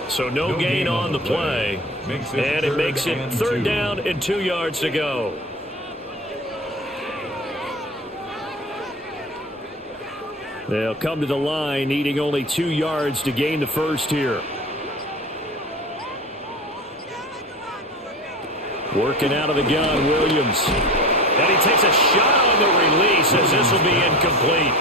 So no gain on the play. And it makes it 3rd down and 2 yards to go. They'll come to the line needing only 2 yards to gain the first here. Working out of the gun, Williams. And he takes a shot on the release as this will be incomplete.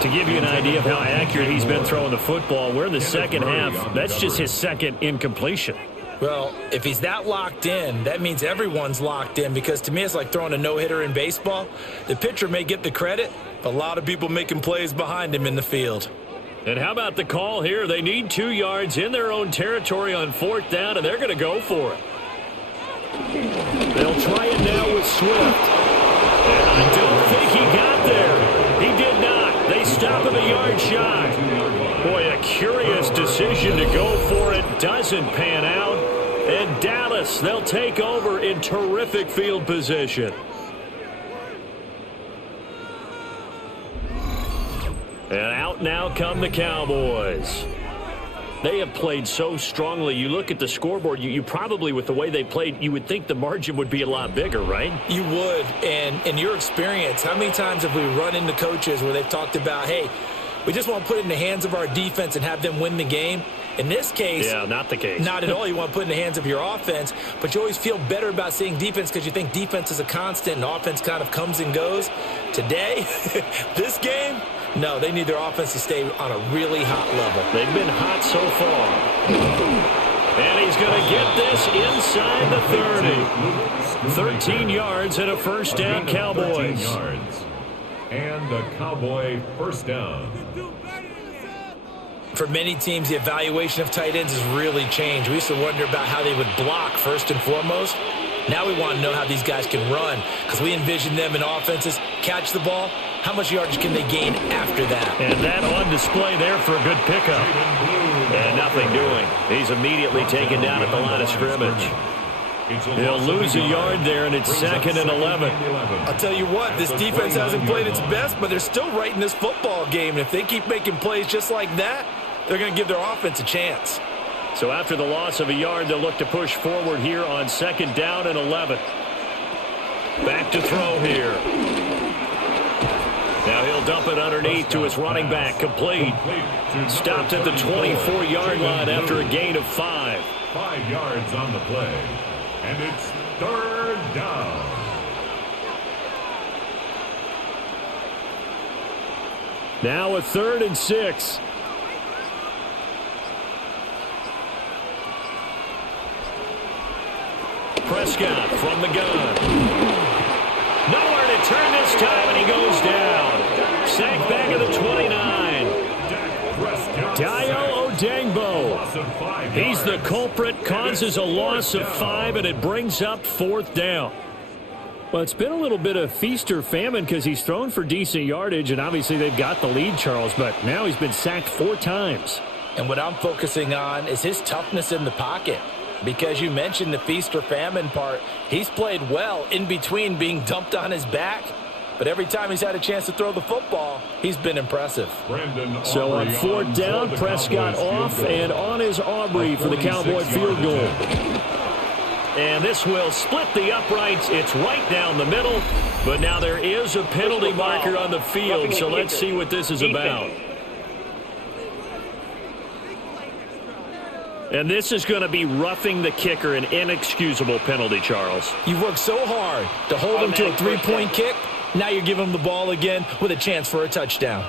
To give you an idea of how accurate he's been throwing the football, we're in the second half. That's just his second incompletion. Well, if he's that locked in, that means everyone's locked in, because to me it's like throwing a no-hitter in baseball. The pitcher may get the credit, but a lot of people making plays behind him in the field. And how about the call here? They need 2 yards in their own territory on 4th down, and they're going to go for it. They'll try it now with Swift. And I don't think he got there. He did not. They stop him a yard shy. Boy, a curious decision to go for it. Doesn't pan out. And Dallas, they'll take over in terrific field position. And out now come the Cowboys. They have played so strongly. You look at the scoreboard, you probably, with the way they played, you would think the margin would be a lot bigger, right? You would. And in your experience, how many times have we run into coaches where they've talked about, hey, we just want to put it in the hands of our defense and have them win the game? In this case, yeah, not the case. Not at all. You want to put it in the hands of your offense, but you always feel better about seeing defense because you think defense is a constant and offense kind of comes and goes. Today, this game, no, they need their offense to stay on a really hot level. They've been hot so far. And he's going to get this inside the 30. 13 yards and a first down, Cowboys. And a Cowboy first down. for many teams, the evaluation of tight ends has really changed. We used to wonder about how they would block first and foremost. Now we want to know how these guys can run because we envision them in offenses catch the ball. How much yardage can they gain after that? And that on display there for a good pickup. And nothing doing. He's immediately taken down at the line of scrimmage. He'll lose a yard there, and it's 2nd and 11. I'll tell you what, this defense hasn't played its best, but they're still right in this football game. And if they keep making plays just like that, they're going to give their offense a chance. So after the loss of a yard, they'll look to push forward here on 2nd down and 11. Back to throw here. Now he'll dump it underneath to his running back. Complete. Stopped at the 24-yard line after a gain of 5. 5 yards on the play. And it's 3rd down. Now a 3rd and 6. Prescott from the gun. Nowhere to turn this time, and he goes down. Sacked back at the 29. Dayo Odengbo. He's the culprit, causes a loss of 5, and it brings up 4th down. Well, it's been a little bit of feast or famine because he's thrown for decent yardage, and obviously they've got the lead, Charles, but now he's been sacked 4 times. And what I'm focusing on is his toughness in the pocket. Because you mentioned the feast or famine part, he's played well in between being dumped on his back. But every time he's had a chance to throw the football, he's been impressive. So on 4th down, Prescott off, and on is Aubrey for the Cowboy field goal. And this will split the uprights. It's right down the middle. But now there is a penalty marker on the field, so let's see what this is about. And this is going to be roughing the kicker, an inexcusable penalty, Charles. You've worked so hard to hold him to a 3-point kick. Now you're giving him the ball again with a chance for a touchdown.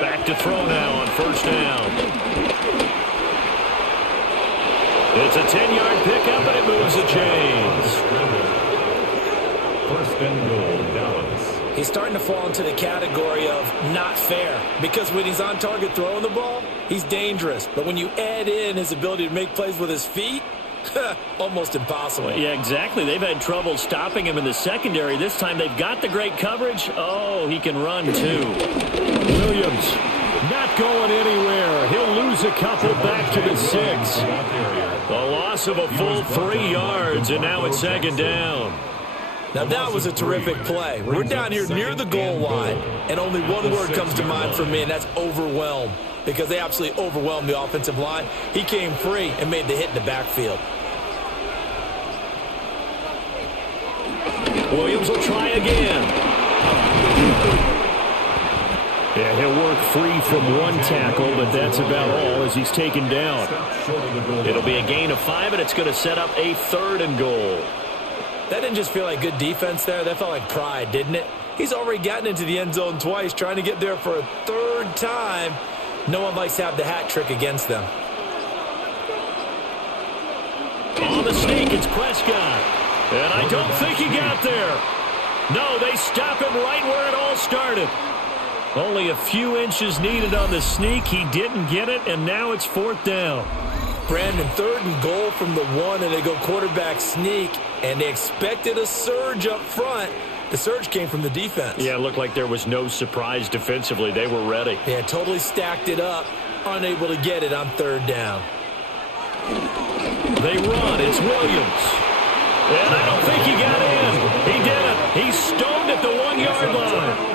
Back to throw now on 1st down. It's a 10-yard pickup, and it moves the chains. 1st and goal, Dallas. He's starting to fall into the category of not fair. Because when he's on target throwing the ball, he's dangerous. But when you add in his ability to make plays with his feet, almost impossible. Yeah, exactly. They've had trouble stopping him in the secondary. This time they've got the great coverage. Oh, he can run, too. Williams not going anywhere. He'll lose a couple back to the 6. The loss of a full 3 yards, and now it's 2nd down. Now that was a terrific play. We're down here near the goal line, and only one word comes to mind for me, and that's overwhelmed. Because they absolutely overwhelmed the offensive line. He came free and made the hit in the backfield. Williams will try again. Yeah, he'll work free from one tackle, but that's about all as he's taken down. It'll be a gain of 5, and it's going to set up a 3rd and goal. That didn't just feel like good defense there. That felt like pride, didn't it? He's already gotten into the end zone twice, trying to get there for a 3rd time. No one likes to have the hat trick against them. On the sneak, it's Prescott. And I don't think he got there. No, they stop him right where it all started. Only a few inches needed on the sneak. He didn't get it, and now it's 4th down. Brandon, 3rd and goal from the 1, and they go quarterback sneak, and they expected a surge up front. The surge came from the defense. Yeah, it looked like there was no surprise defensively. They were ready. Yeah, totally stacked it up, unable to get it on 3rd down. They run. It's Williams. And I don't think he got in. He didn't. He's stoned at the 1-yard line.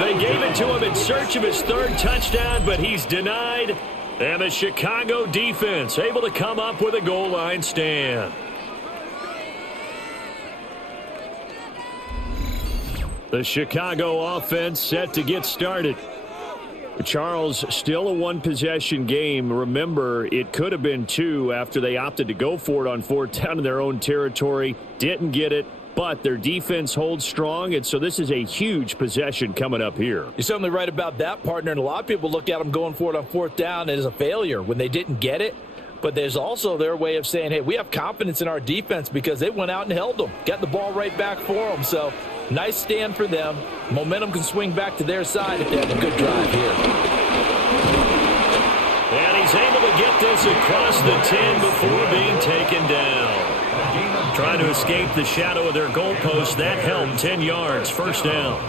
They gave it to him in search of his 3rd touchdown, but he's denied. And the Chicago defense able to come up with a goal line stand. The Chicago offense set to get started. Charles, still a one-possession game. Remember, it could have been 2 after they opted to go for it on 4th down in their own territory. Didn't get it, but their defense holds strong, and so this is a huge possession coming up here. You're certainly right about that, partner, and a lot of people look at them going for it on 4th down as a failure when they didn't get it. But there's also their way of saying, hey, we have confidence in our defense because they went out and held them, got the ball right back for them. So nice stand for them. Momentum can swing back to their side if they have a good drive here. And he's able to get this across the 10 before being taken down. Trying to escape the shadow of their goalpost. That helped. 10 yards, first down.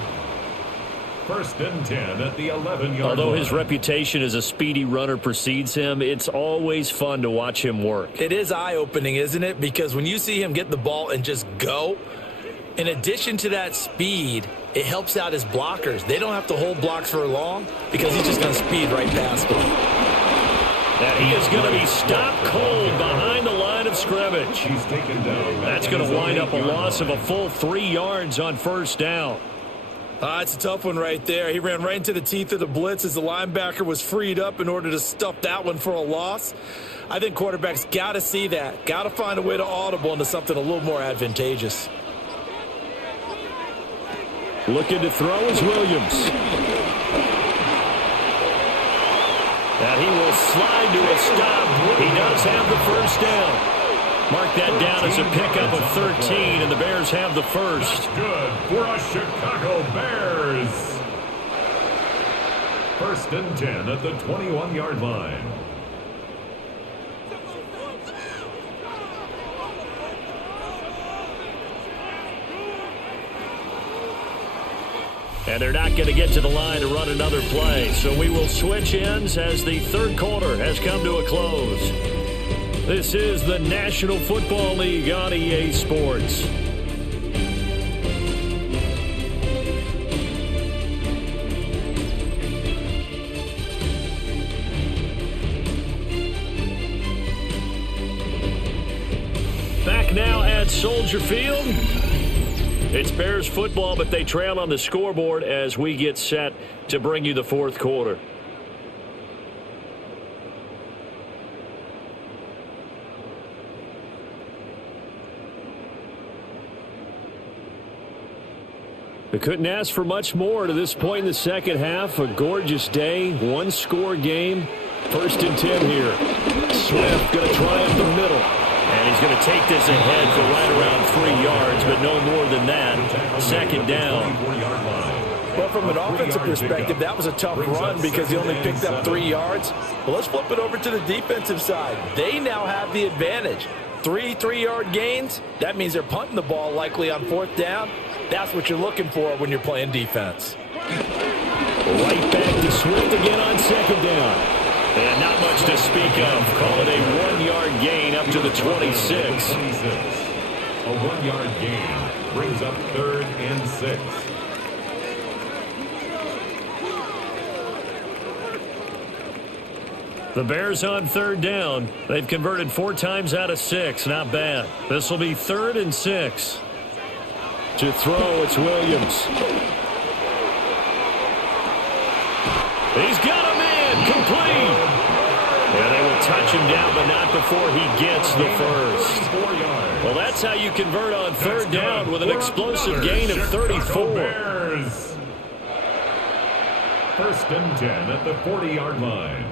First and 10 at the 11-yard line. Although his reputation as a speedy runner precedes him, it's always fun to watch him work. It is eye-opening, isn't it? Because when you see him get the ball and just go, in addition to that speed, it helps out his blockers. They don't have to hold blocks for long because he's just going to speed right past them. And he is going to be stopped cold behind the line of scrimmage. He's taken down. That's going to wind up a loss of a full 3 yards on first down. It's a tough one right there. He ran right into the teeth of the blitz as the linebacker was freed up in order to stuff that one for a loss. I think quarterbacks got to see that. Got to find a way to audible into something a little more advantageous. Looking to throw is Williams. And he will slide to a stop. He does have the first down. Mark that down as a pickup of 13, and the Bears have the first. Good for us Chicago Bears. First and 10 at the 21-yard line. And they're not going to get to the line to run another play. So we will switch ends as the third quarter has come to a close. This is the National Football League on EA Sports. Back now at Soldier Field. It's Bears football, but they trail on the scoreboard as we get set to bring you the fourth quarter. We couldn't ask for much more to this point in the second half. A gorgeous day, one-score game. First and 10 here. Swift going to try up the middle. And he's going to take this ahead for right around 3 yards, but no more than that. Second down. Well, from an offensive perspective, that was a tough run because he only picked up 3 yards. But let's flip it over to the defensive side. They now have the advantage. 3 3-yard gains. That means they're punting the ball likely on fourth down. That's what you're looking for when you're playing defense. Right back to Swift again on second down. And not much to speak of. Call it a 1-yard gain up to the 26. A 1-yard gain brings up 3rd and 6. The Bears on third down. They've converted 4 times out of 6. Not bad. This will be 3rd and 6. To throw, it's Williams. He's got a man complete. Yeah, they will touch him down, but not before he gets the first. Well, that's how you convert on third down with an explosive gain of 34. First and 10 at the 40-yard line.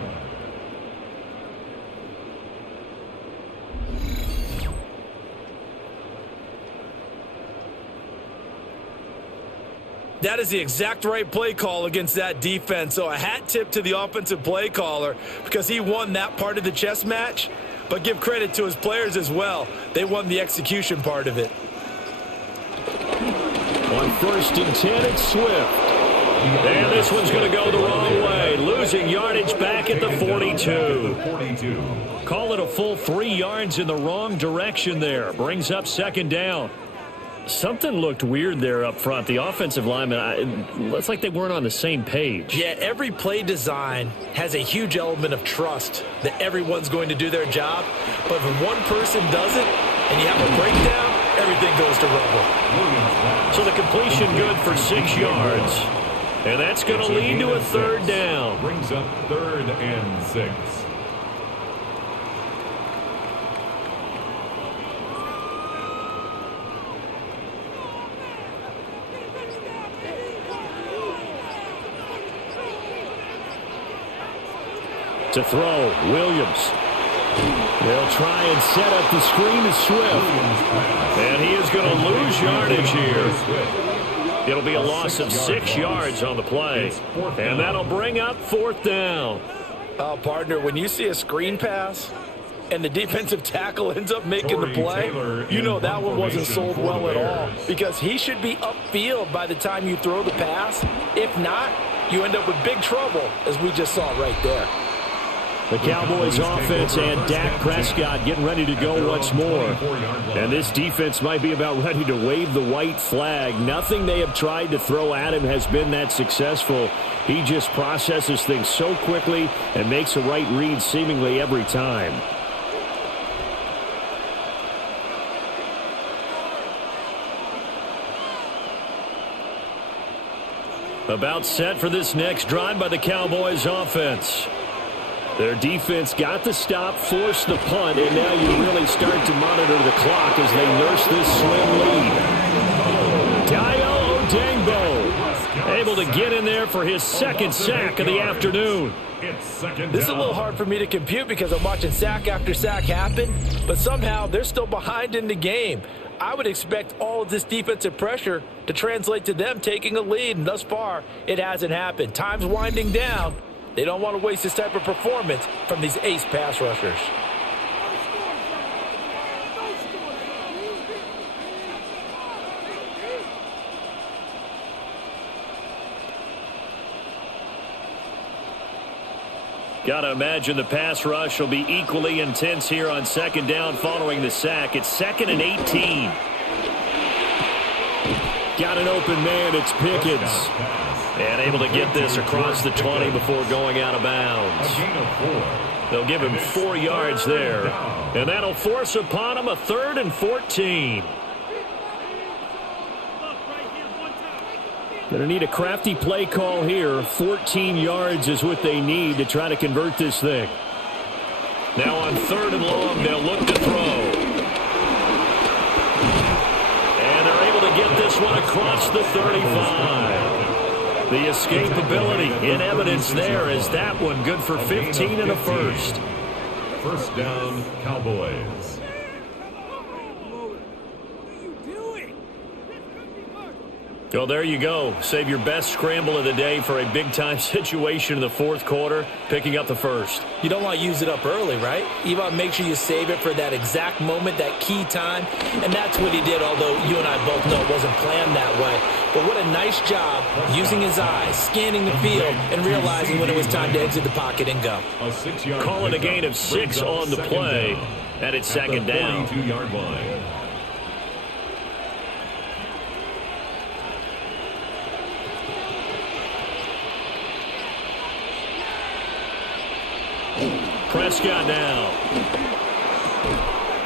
That is the exact right play call against that defense. So a hat tip to the offensive play caller because he won that part of the chess match. But give credit to his players as well. They won the execution part of it. On first and 10, it's Swift. And this one's going to go the wrong way. Losing yardage back at the 42. Call it a full 3 yards in the wrong direction there. Brings up second down. Something looked weird there up front. The offensive linemen, it looks like they weren't on the same page. Yeah, every play design has a huge element of trust that everyone's going to do their job. But if one person doesn't and you have a breakdown, everything goes to rubble. So the completion good for 6 yards. And that's going to lead to a third down. Brings up 3rd and 6. To throw, Williams. They'll try and set up the screen to Swift. And he is going to lose yardage here. It'll be a loss of 6 yards on the play. And that'll bring up 4th down. Oh, partner, when you see a screen pass and the defensive tackle ends up making the play, you know that one wasn't sold well at all, because he should be upfield by the time you throw the pass. If not, you end up with big trouble, as we just saw right there. The Cowboys offense and Dak Prescott getting ready to go once more. And this defense might be about ready to wave the white flag. Nothing they have tried to throw at him has been that successful. He just processes things so quickly and makes a right read seemingly every time. About set for this next drive by the Cowboys offense. Their defense got the stop, forced the punt, and now you really start to monitor the clock as they nurse this slim lead. Dayo Odeyingbo able to get in there for his 2nd sack of the afternoon. This is a little hard for me to compute because I'm watching sack after sack happen, but somehow they're still behind in the game. I would expect all of this defensive pressure to translate to them taking a lead, and thus far, it hasn't happened. Time's winding down. They don't want to waste this type of performance from these ace pass rushers. Got to imagine the pass rush will be equally intense here on 2nd down following the sack. It's 2nd and 18. Got an open man. It's Pickens. And able to get this across the 20 before going out of bounds. They'll give him 4 yards there. And that'll force upon him a 3rd and 14. Going to need a crafty play call here. 14 yards is what they need to try to convert this thing. Now on 3rd and long, they'll look to throw. And they're able to get this one across the 35. The escapability in evidence there is that one good for 15 and a 1st. 1st down, Cowboys. Well, there you go. Save your best scramble of the day for a big-time situation in the 4th quarter, picking up the 1st. You don't want to use it up early, right? You want to make sure you save it for that exact moment, that key time. And that's what he did, although you and I both know it wasn't planned that way. But what a nice job using his eyes, scanning the field, and realizing when it was time to exit the pocket and go. Call it a gain of 6 on the play, and it's 2nd down. 42-yard line. Prescott now.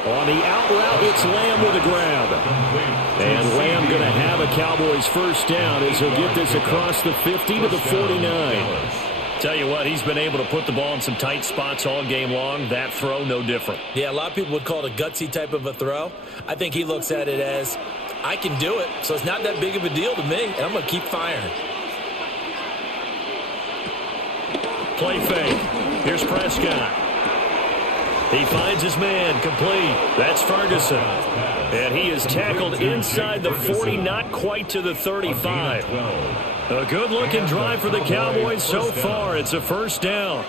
On the out route, it's Lamb with a grab. And Lamb going to have a Cowboys 1st down as he'll get this across the 50 to the 49. Tell you what, he's been able to put the ball in some tight spots all game long. That throw, no different. Yeah, a lot of people would call it a gutsy type of a throw. I think he looks at it as, I can do it, so it's not that big of a deal to me, and I'm going to keep firing. Play fake. Here's Prescott. He finds his man, complete. That's Ferguson. And he is tackled inside the 40, not quite to the 35. A good-looking drive for the Cowboys so far. It's a 1st down.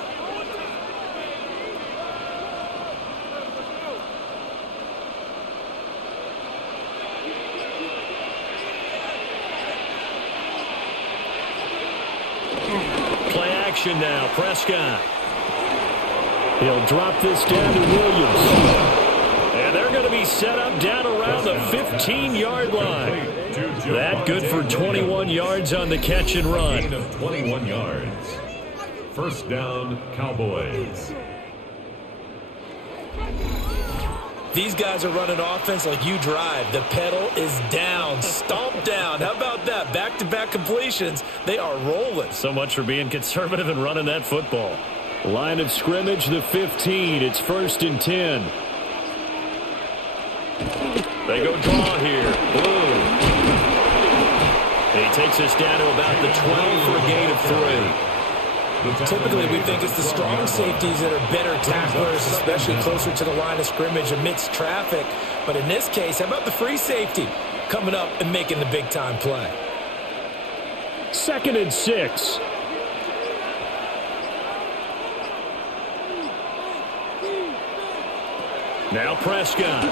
Play action now, Prescott. He'll drop this down to Williams. And they're going to be set up down around the 15-yard line. That good for 21 yards on the catch and run. Gain of 21 yards. 1st down, Cowboys. These guys are running offense like you drive. The pedal is down, stomp down. How about that? Back-to-back completions. They are rolling. So much for being conservative and running that football. Line of scrimmage, the 15. It's 1st and 10. They go draw here. Blue. And he takes us down to about the 12 for a gain of 3. Typically, we think it's the strong safeties that are better tacklers, especially closer to the line of scrimmage amidst traffic. But in this case, how about the free safety coming up and making the big-time play? 2nd and 6. Now Prescott.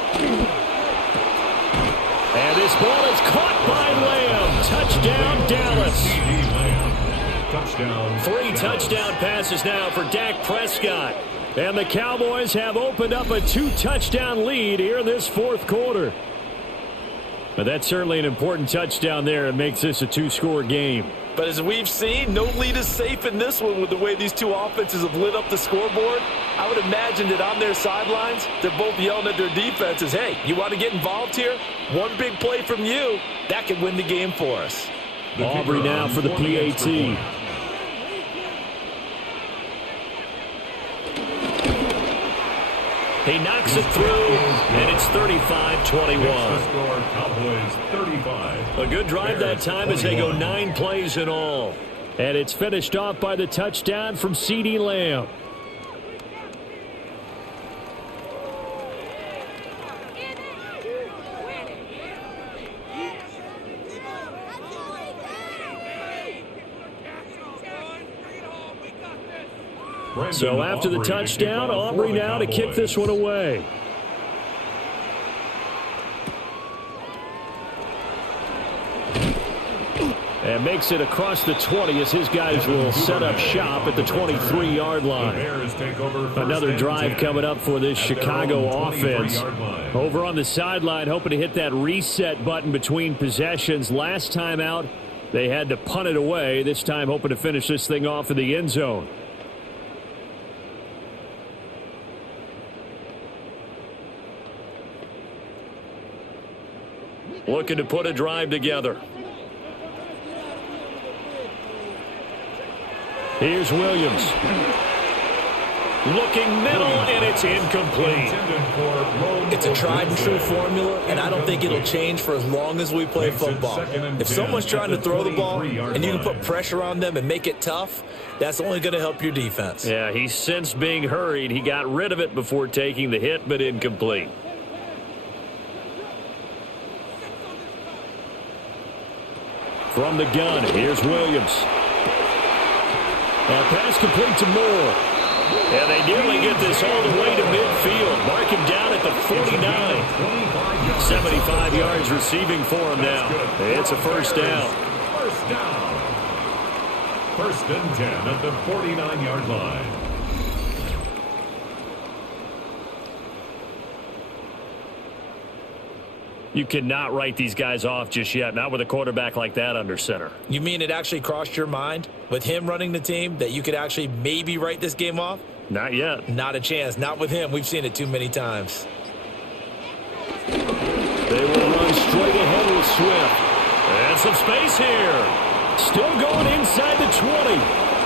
And this ball is caught by Lamb. Touchdown, Dallas. Touchdown. 3 touchdown passes now for Dak Prescott. And the Cowboys have opened up a 2-touchdown lead here in this 4th quarter. But that's certainly an important touchdown there. It makes this a 2-score game. But as we've seen, no lead is safe in this one with the way these two offenses have lit up the scoreboard. I would imagine that on their sidelines, they're both yelling at their defenses, hey, you want to get involved here? One big play from you, that could win the game for us. Aubrey now for the PAT. He knocks it through, and it's 35-21. Cowboys 35. A good drive that time as they go 9 plays in all. And it's finished off by the touchdown from CeeDee Lamb. So after the touchdown, Aubrey now to kick this one away. And makes it across the 20 as his guys will set up shop at the 23-yard line. Another drive coming up for this Chicago offense. Over on the sideline, hoping to hit that reset button between possessions. Last time out, they had to punt it away. This time hoping to finish this thing off in the end zone. Looking to put a drive together. Here's Williams. Looking middle, and it's incomplete. It's a tried-and-true formula, and I don't think it'll change for as long as we play football. If someone's trying to throw the ball and you can put pressure on them and make it tough, that's only going to help your defense. Yeah, he sensed being hurried. He got rid of it before taking the hit, but incomplete. From the gun, here's Williams. And pass complete to Moore. And they nearly get this all the way to midfield. Mark him down at the 49. 75 yards receiving for him now. It's a first down. First down. 1st and 10 at the 49-yard line. You cannot write these guys off just yet, not with a quarterback like that under center. You mean it actually crossed your mind with him running the team that you could actually maybe write this game off? Not yet. Not a chance. Not with him. We've seen it too many times. They will run straight ahead with Swift. And some space here. Still going inside the 20.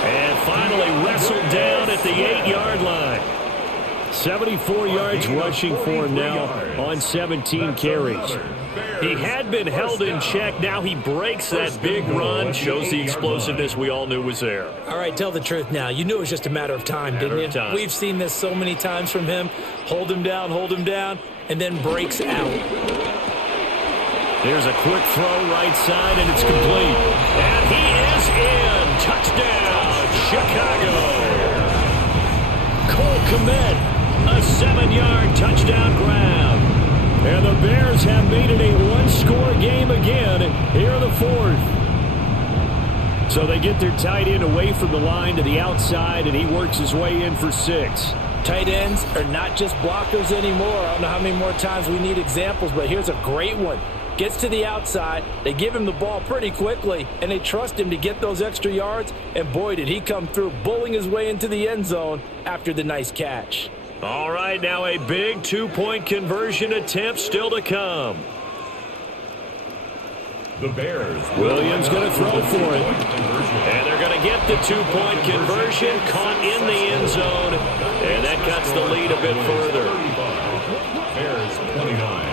And finally wrestled down at the 8-yard line. 74 yards rushing for him now on 17 carries. He had been held in check. Now he breaks that big run. Shows the explosiveness we all knew was there. All right, tell the truth now. You knew it was just a matter of time, didn't you? We've seen this so many times from him. Hold him down, and then breaks out. Here's a quick throw right side, and it's complete. And he is in. Touchdown, Chicago. Cole Kmet. A 7-yard touchdown grab. And the Bears have made it a one-score game again here in the 4th. So they get their tight end away from the line to the outside, and he works his way in for 6. Tight ends are not just blockers anymore. I don't know how many more times we need examples, but here's a great one. Gets to the outside, they give him the ball pretty quickly, and they trust him to get those extra yards, and boy, did he come through, bullying his way into the end zone after the nice catch. All right, now a big 2-point conversion attempt still to come. The Bears. Williams going to throw for it. And they're going to get the 2-point conversion, caught in the end zone, and that cuts the lead a bit further. Bears 29.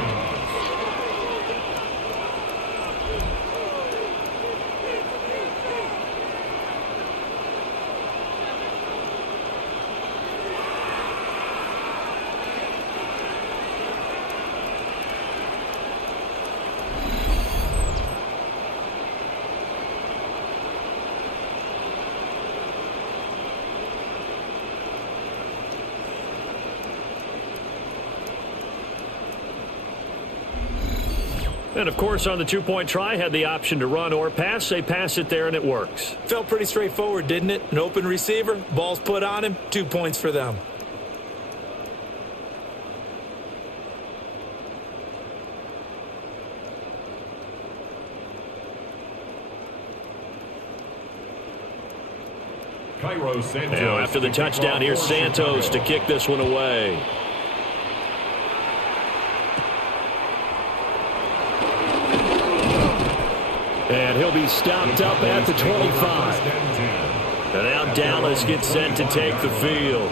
And, of course, on the two-point try, had the option to run or pass. They pass it there, and it works. Felt pretty straightforward, didn't it? An open receiver, ball's put on him, 2 points for them. Now, after the touchdown, here's Santos to kick this one away. And he'll be stopped up at the 25. And now Dallas gets set to take the field.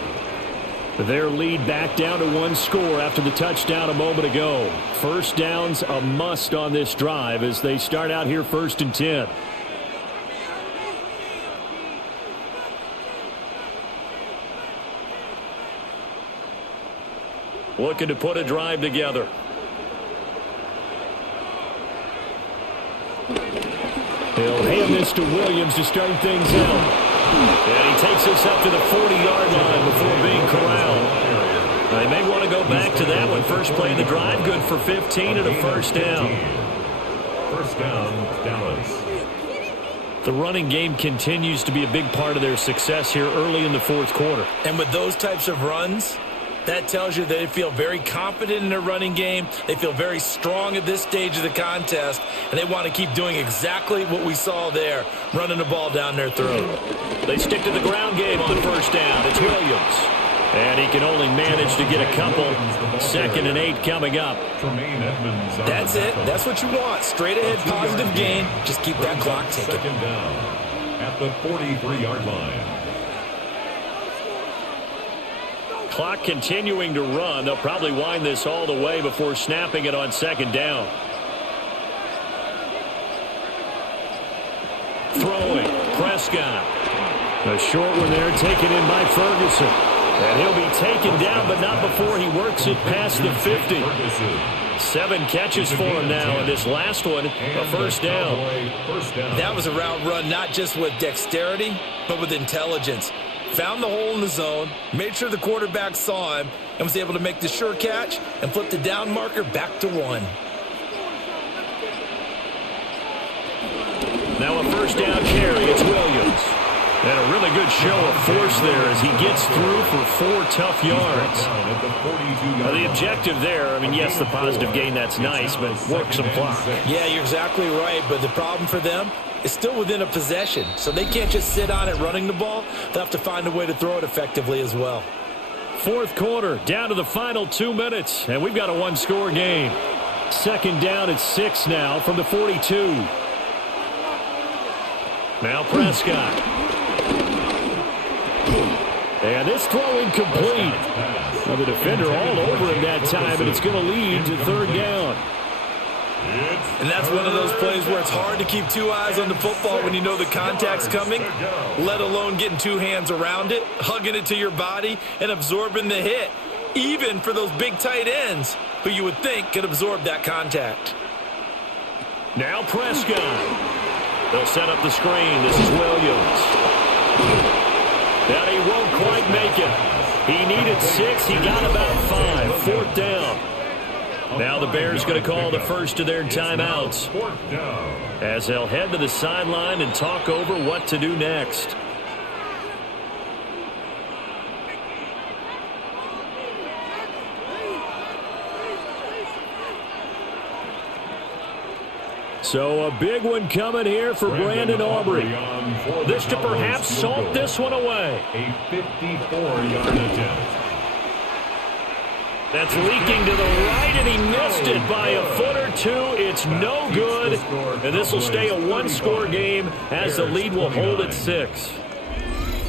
Their lead back down to 1 score after the touchdown a moment ago. First down's a must on this drive as they start out here 1st and 10. Looking to put a drive together. He'll hand this to Williams to start things out. And he takes us up to the 40-yard line before being corralled. They may want to go back to that one. First play of the drive, good for 15 and a first down. First down, Dallas. The running game continues to be a big part of their success here early in the 4th quarter. And with those types of runs, that tells you they feel very confident in their running game. They feel very strong at this stage of the contest, and they want to keep doing exactly what we saw there, running the ball down their throat. They stick to the ground game on first down. It's Williams. And he can only manage to get a couple. 2nd and 8 coming up. That's it. That's what you want. Straight ahead, positive gain. Just keep that clock ticking. 2nd down at the 43-yard line. Clock continuing to run. They'll probably wind this all the way before snapping it on 2nd down. Throwing. Prescott. A short one there taken in by Ferguson. And he'll be taken down, but not before he works it past the 50. 7 catches for him now, and this last one, a first down. That was a route run not just with dexterity, but with intelligence. Found the hole in the zone, made sure the quarterback saw him, and was able to make the sure catch and flip the down marker back to 1. Now a first down carry. It's Williams. And a really good show of force there as he gets through for 4 tough yards. The objective there, I mean, yes, the positive gain, that's nice, but work some clock. Yeah, you're exactly right, but the problem for them is still within a possession, so they can't just sit on it running the ball. They'll have to find a way to throw it effectively as well. 4th quarter, down to the final 2 minutes, and we've got a 1-score game. 2nd down at 6 now from the 42. Now Prescott. And this throw incomplete. Well, the defender all over him that time, and it's going to lead to 3rd down. And that's one of those plays where it's hard to keep 2 eyes on the football when you know the contact's coming, let alone getting 2 hands around it, hugging it to your body, and absorbing the hit, even for those big tight ends who you would think could absorb that contact. Now Prescott. They'll set up the screen. This is Williams. And he won't quite make it. He needed 6. He got about 5. 4th down. Now the Bears going to call the first of their timeouts as they'll head to the sideline and talk over what to do next. So a big one coming here for Brandon Aubrey. This to perhaps salt this one away. A 54-yard attempt. That's leaking to the right, and he missed it by a foot or 2. It's no good, and this will stay a 1-score game as the lead will hold at 6.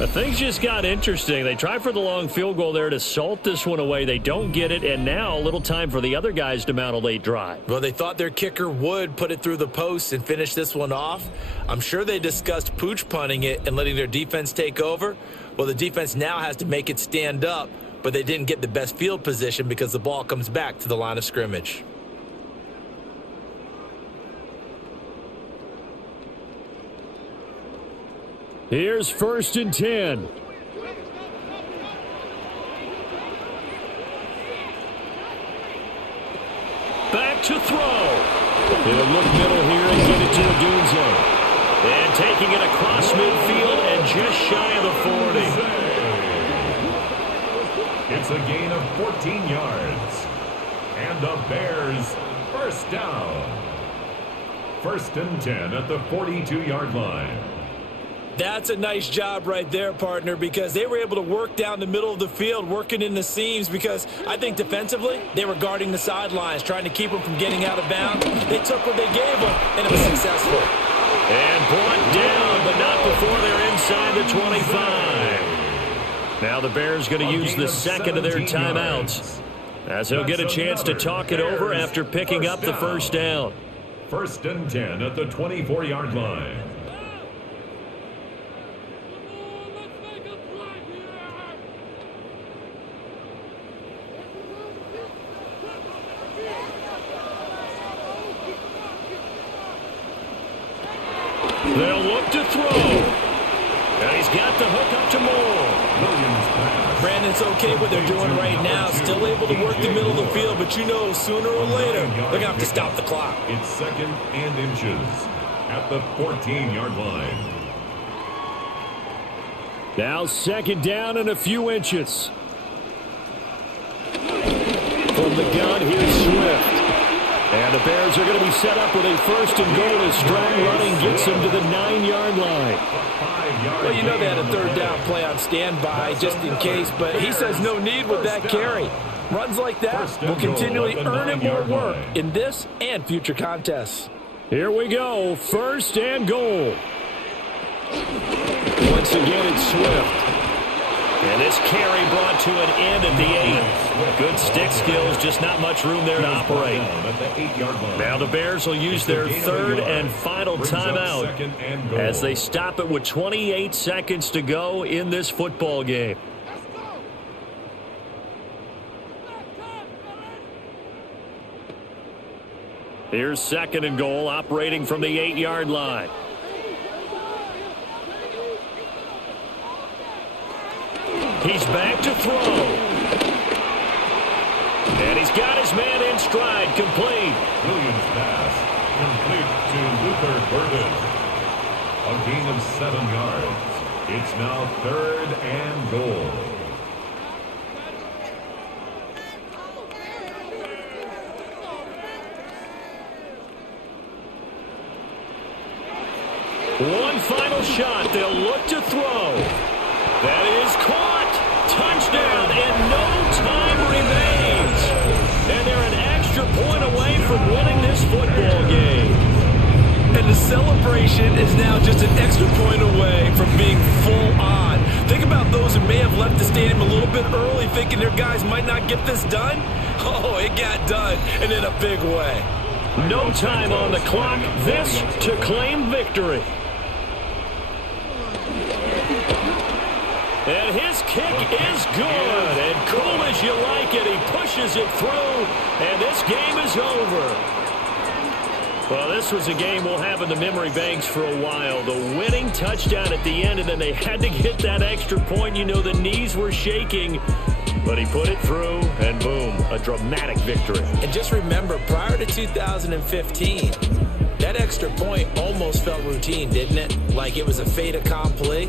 Things just got interesting. They try for the long field goal there to salt this one away. They don't get it, and now a little time for the other guys to mount a late drive. Well, they thought their kicker would put it through the post and finish this one off. I'm sure they discussed pooch punting it and letting their defense take over. Well, the defense now has to make it stand up, but they didn't get the best field position because the ball comes back to the line of scrimmage. Here's 1st and 10. Back to throw. He'll look middle here and get it to Odunze. And taking it across midfield and just shy of the 40. It's a gain of 14 yards. And the Bears first down. 1st and 10 at the 42-yard line. That's a nice job right there, partner, because they were able to work down the middle of the field, working in the seams, because I think defensively they were guarding the sidelines, trying to keep them from getting out of bounds. They took what they gave them, and it was successful. And brought down, but not before they're inside the 25. Now the Bears going to use the second of their timeouts, as he'll get a chance to talk it over after picking up the first down. 1st and 10 at the 24-yard line. They'll look to throw. And he's got the hook up to Moore. Brandon, it's okay what they're doing right now. Still able to work the middle of the field, but you know sooner or later they're going to have to stop the clock. It's 2nd and inches at the 14-yard line. Now 2nd down and a few inches. From the gun, here's Swift. And the Bears are going to be set up with a 1st and goal as strong running gets them to the 9-yard line. Well, you know they had a 3rd down play on standby just in case, but he says no need with that carry. Runs like that will continually earn him more work in this and future contests. Here we go, 1st and goal. Once again, it's Swift. And this carry brought to an end at the 8. Good stick skills, just not much room there to operate. Now the Bears will use their 3rd and final timeout as they stop it with 28 seconds to go in this football game. Here's 2nd and goal, operating from the 8-yard line. He's back to throw. And he's got his man in stride, complete. Williams pass, complete to Luther Burden. A gain of 7 yards. It's now 3rd and goal. One final shot. They'll look to throw. That is caught. Touchdown, and no time remains. And they're an extra point away from winning this football game. And the celebration is now just an extra point away from being full on. Think about those who may have left the stadium a little bit early thinking their guys might not get this done. Oh, it got done, and in a big way. No time on the clock. This to claim victory. And his kick is good, and cool as you like it, he pushes it through, and this game is over. Well, this was a game we'll have in the memory banks for a while. The winning touchdown at the end, and then they had to get that extra point. You know, the knees were shaking, but he put it through, and boom, a dramatic victory. And just remember, prior to 2015, that extra point almost felt routine, didn't it? Like it was a fait accompli.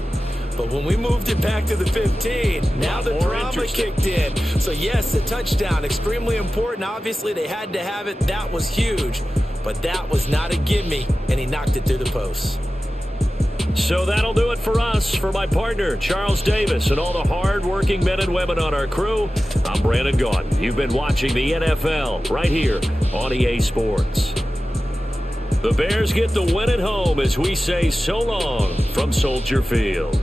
But when we moved it back to the 15, now the drama kicked in. So, yes, the touchdown, extremely important. Obviously, they had to have it. That was huge. But that was not a gimme, and he knocked it through the post. So that'll do it for us. For my partner, Charles Davis, and all the hard-working men and women on our crew, I'm Brandon Gaudin. You've been watching the NFL right here on EA Sports. The Bears get the win at home as we say so long from Soldier Field.